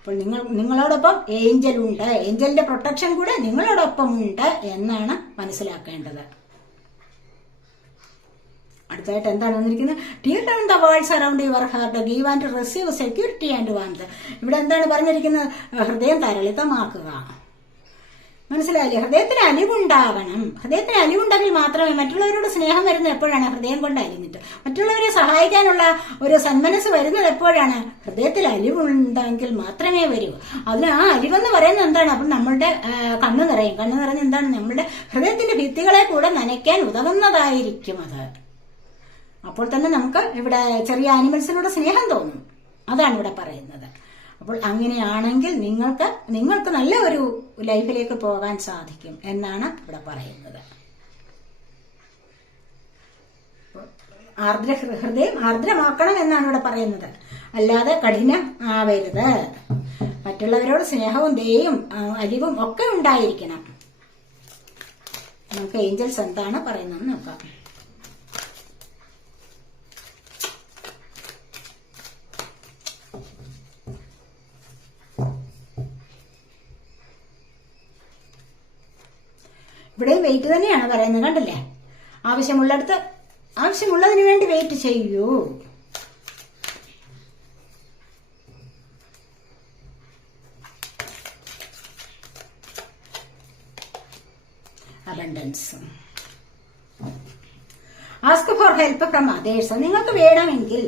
അപ്പോൾ നിങ്ങളോടൊപ്പം ഏഞ്ചൽ ഉണ്ട്. ഏഞ്ചലിന്റെ പ്രൊട്ടക്ഷൻ കൂടെ നിങ്ങളോടൊപ്പം ഉണ്ട് എന്നാണ് മനസ്സിലാക്കേണ്ടത്. അടുത്തായിട്ട് എന്താണ് വന്നിരിക്കുന്നത്? Tear down the walls around your heart, give and receive security and warmth. ഇവിടെ എന്താണ് പറഞ്ഞിരിക്കുന്നത്? ഹൃദയം തരളിതമാക്കുക. മനസ്സിലായില്ലേ? ഹൃദയത്തിന് അലിവുണ്ടാവണം. ഹൃദയത്തിന് അലിവുണ്ടെങ്കിൽ മാത്രമേ മറ്റുള്ളവരോട് സ്നേഹം വരുന്നത് എപ്പോഴാണ്? ഹൃദയം കൊണ്ട് അലിഞ്ഞിട്ട്. മറ്റുള്ളവരെ സഹായിക്കാനുള്ള ഒരു സന്മനസ് വരുന്നത് എപ്പോഴാണ്? ഹൃദയത്തിൽ അലിവുണ്ടെങ്കിൽ മാത്രമേ വരൂ. അതിന് ആ അലിവെന്ന് പറയുന്നത് എന്താണ്? അപ്പം നമ്മളുടെ കണ്ണു നിറയും. കണ്ണു നിറഞ്ഞ് എന്താണ്? നമ്മളുടെ ഹൃദയത്തിന്റെ ഭിത്തികളെ കൂടെ നനയ്ക്കാൻ ഉതകുന്നതായിരിക്കും അത്. അപ്പോൾ തന്നെ നമുക്ക് ഇവിടെ ചെറിയ ആനിമൽസിനോട് സ്നേഹം തോന്നും. അതാണ് ഇവിടെ പറയുന്നത്. അപ്പോൾ അങ്ങനെയാണെങ്കിൽ നിങ്ങൾക്ക് നല്ല ഒരു ലൈഫിലേക്ക് പോകാൻ സാധിക്കും എന്നാണ് ഇവിടെ പറയുന്നത്. ഹൃദയം ആർദ്രമാക്കണം എന്നാണ് ഇവിടെ പറയുന്നത്. അല്ലാതെ കഠിനം ആവരുത്. മറ്റുള്ളവരോട് സ്നേഹവും ദയയും അലിവും ഒക്കെ ഉണ്ടായിരിക്കണം. നമുക്ക് ഏഞ്ചൽസ് എന്താണ് പറയുന്നത് നോക്കാം. ഇവിടെയും വെയിറ്റ് തന്നെയാണ് പറയുന്നത്. കണ്ടില്ലേ? ആവശ്യമുള്ളതിന് വേണ്ടി വെയിറ്റ് ചെയ്യൂ. Abundance. Ask for help from others. നിങ്ങൾക്ക് വേണമെങ്കിൽ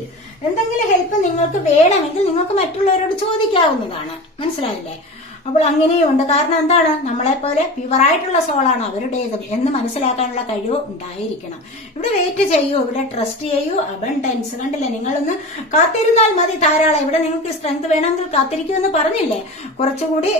എന്തെങ്കിലും ഹെൽപ്പ് നിങ്ങൾക്ക് മറ്റുള്ളവരോട് ചോദിക്കാവുന്നതാണ്. മനസ്സിലായില്ലേ? അപ്പോൾ അങ്ങനെയുണ്ട്. കാരണം എന്താണ്? നമ്മളെപ്പോലെ പ്യുവറായിട്ടുള്ള സോളാണ് അവരുടേതും എന്ന് മനസ്സിലാക്കാനുള്ള കഴിവ് ഉണ്ടായിരിക്കണം. ഇവിടെ വെയിറ്റ് ചെയ്യൂ, ഇവിടെ ട്രസ്റ്റ് ചെയ്യൂ. അബണ്ടൻസ്. കണ്ടില്ലേ? നിങ്ങളൊന്ന് കാത്തിരുന്നാൽ മതി, ധാരാളം. ഇവിടെ നിങ്ങൾക്ക് സ്ട്രെങ്ത് വേണമെങ്കിൽ കാത്തിരിക്കൂ എന്ന് പറഞ്ഞില്ലേ? കുറച്ചുകൂടി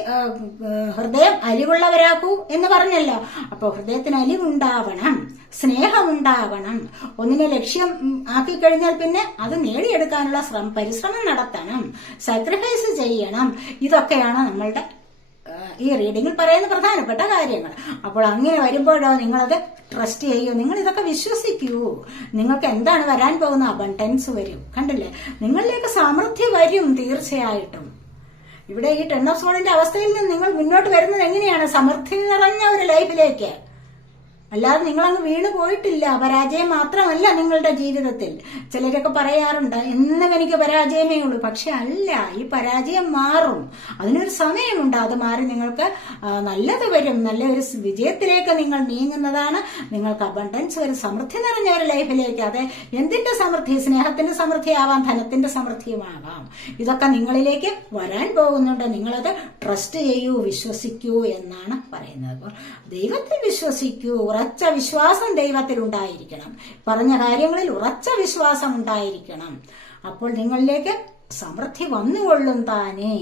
ഹൃദയം അലിവുള്ളവരാക്കൂ എന്ന് പറഞ്ഞല്ലോ. അപ്പോൾ ഹൃദയത്തിന് അലിവുണ്ടാവണം, സ്നേഹമുണ്ടാവണം. ഒന്നിനെ ലക്ഷ്യം ആക്കി കഴിഞ്ഞാൽ പിന്നെ അത് നേടിയെടുക്കാനുള്ള പരിശ്രമം നടത്തണം, സാക്രിഫൈസ് ചെയ്യണം. ഇതൊക്കെയാണ് നമ്മളുടെ ഈ റീഡിങ്ങിൽ പറയുന്ന പ്രധാനപ്പെട്ട കാര്യങ്ങൾ. അപ്പോൾ അങ്ങനെ വരുമ്പോഴോ നിങ്ങളത് ട്രസ്റ്റ് ചെയ്യൂ, നിങ്ങൾ ഇതൊക്കെ വിശ്വസിക്കൂ. നിങ്ങൾക്ക് എന്താണ് വരാൻ പോകുന്ന? അബണ്ടൻസ് വരും. കണ്ടില്ലേ? നിങ്ങളിലേക്ക് സമൃദ്ധി വരും തീർച്ചയായിട്ടും. ഇവിടെ ഈ 10 ഓഫ് സോഡിന്റെ അവസ്ഥയിൽ നിന്ന് നിങ്ങൾ മുന്നോട്ട് വരുന്നത് എങ്ങനെയാണ്? സമൃദ്ധി നിറഞ്ഞ ഒരു ലൈഫിലേക്ക്. അല്ലാതെ നിങ്ങളങ്ങ് വീണ് പോയിട്ടില്ല. പരാജയം മാത്രമല്ല നിങ്ങളുടെ ജീവിതത്തിൽ. ചിലരൊക്കെ പറയാറുണ്ട് എന്നും എനിക്ക് പരാജയമേ ഉള്ളൂ. പക്ഷെ അല്ല, ഈ പരാജയം മാറും. അതിനൊരു സമയമുണ്ട്. അത് മാറി നിങ്ങൾക്ക് നല്ലത് വരും. നല്ലൊരു വിജയത്തിലേക്ക് നിങ്ങൾ നീങ്ങുന്നതാണ്. നിങ്ങൾക്ക് അബണ്ടൻസ് വരും, സമൃദ്ധി നിറഞ്ഞ ഒരു ലൈഫിലേക്ക്. അത് എന്തിന്റെ സമൃദ്ധി? സ്നേഹത്തിന്റെ സമൃദ്ധിയാവാം, ധനത്തിന്റെ സമൃദ്ധിയുമാവാം. ഇതൊക്കെ നിങ്ങളിലേക്ക് വരാൻ പോകുന്നുണ്ട്. നിങ്ങളത് ട്രസ്റ്റ് ചെയ്യൂ, വിശ്വസിക്കൂ എന്നാണ് പറയുന്നത്. അപ്പോൾ ദൈവത്തിൽ വിശ്വസിക്കൂ. ഉറച്ച വിശ്വാസം ദൈവത്തിൽ ഉണ്ടായിരിക്കണം. പറഞ്ഞ കാര്യങ്ങളിൽ ഉറച്ച വിശ്വാസം ഉണ്ടായിരിക്കണം. അപ്പോൾ നിങ്ങളിലേക്ക് സമൃദ്ധി വന്നുകൊള്ളും താനേ.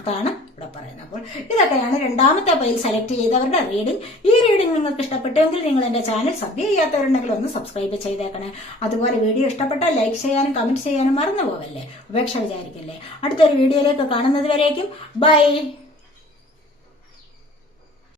അതാണ് ഇവിടെ പറയുന്നത്. അപ്പോൾ ഇതൊക്കെയാണ് രണ്ടാമത്തെ പൈൽ സെലക്ട് ചെയ്തവരുടെ റീഡിംഗ്. ഈ റീഡിംഗ് നിങ്ങൾക്ക് ഇഷ്ടപ്പെട്ടെങ്കിൽ നിങ്ങൾ എന്റെ ചാനൽ സബ്സ്ക്രൈബ് ചെയ്യാത്തവരുണ്ടെങ്കിൽ ഒന്ന് സബ്സ്ക്രൈബ് ചെയ്തേക്കണേ. അതുപോലെ വീഡിയോ ഇഷ്ടപ്പെട്ടാൽ ലൈക്ക് ചെയ്യാനും കമന്റ് ചെയ്യാനും മറന്നു പോവല്ലേ, ഉപേക്ഷ വിചാരിക്കല്ലേ. അടുത്തൊരു വീഡിയോയിലേക്ക് കാണുന്നത് വരേക്കും ബൈ.